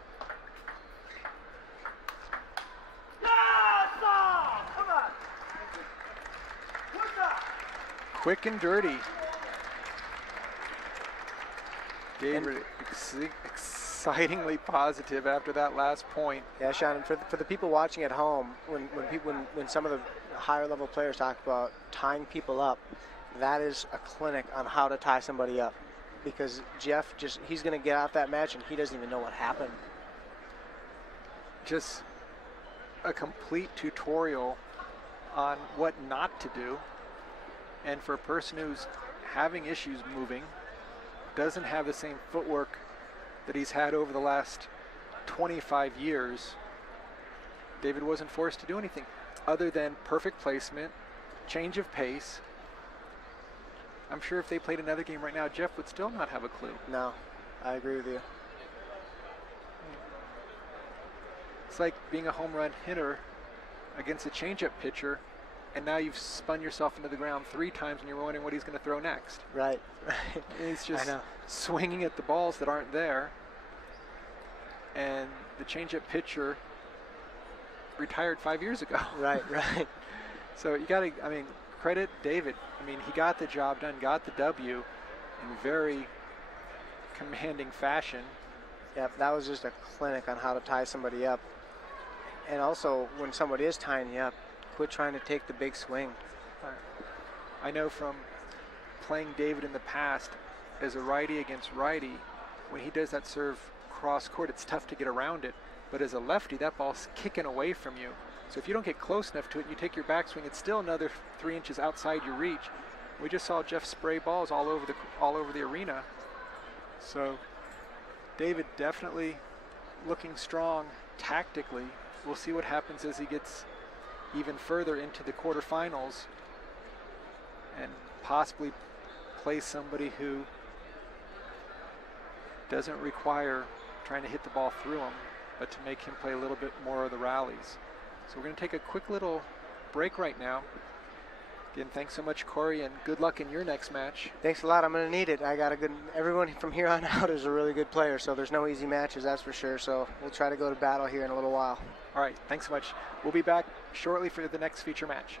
Quick and dirty. David excitingly positive after that last point. Yeah, Sean, and for the people watching at home, when some of the higher level players talk about tying people up, that is a clinic on how to tie somebody up. Because Jeff, he's going to get out that match and he doesn't even know what happened. Just a complete tutorial on what not to do. And for a person who's having issues moving, doesn't have the same footwork that he's had over the last 25 years, David wasn't forced to do anything other than perfect placement, change of pace. I'm sure if they played another game right now, Jeff would still not have a clue. No, I agree with you. It's like being a home run hitter against a changeup pitcher, and now you've spun yourself into the ground 3 times and you're wondering what he's going to throw next. Right. He's just swinging at the balls that aren't there. And the changeup pitcher retired 5 years ago. Right, right. So you got to, I mean, credit David. I mean, he got the job done, got the W in very commanding fashion. Yep, that was just a clinic on how to tie somebody up. And also, when somebody is tying you up, quit trying to take the big swing. I know from playing David in the past as a righty against righty, when he does that serve cross court, it's tough to get around it. But as a lefty, that ball's kicking away from you. So if you don't get close enough to it and you take your backswing, it's still another 3 inches outside your reach. We just saw Jeff spray balls all over the arena. So David definitely looking strong tactically. We'll see what happens as he gets even further into the quarterfinals and possibly play somebody who doesn't require trying to hit the ball through him, but to make him play a little bit more of the rallies. So we're going to take a quick little break right now. Again, thanks so much, Corey, and good luck in your next match. Thanks a lot. I'm going to need it. I got a good. Everyone from here on out is a really good player, so there's no easy matches, that's for sure. So we'll try to go to battle here in a little while. All right, thanks so much. We'll be back shortly for the next feature match.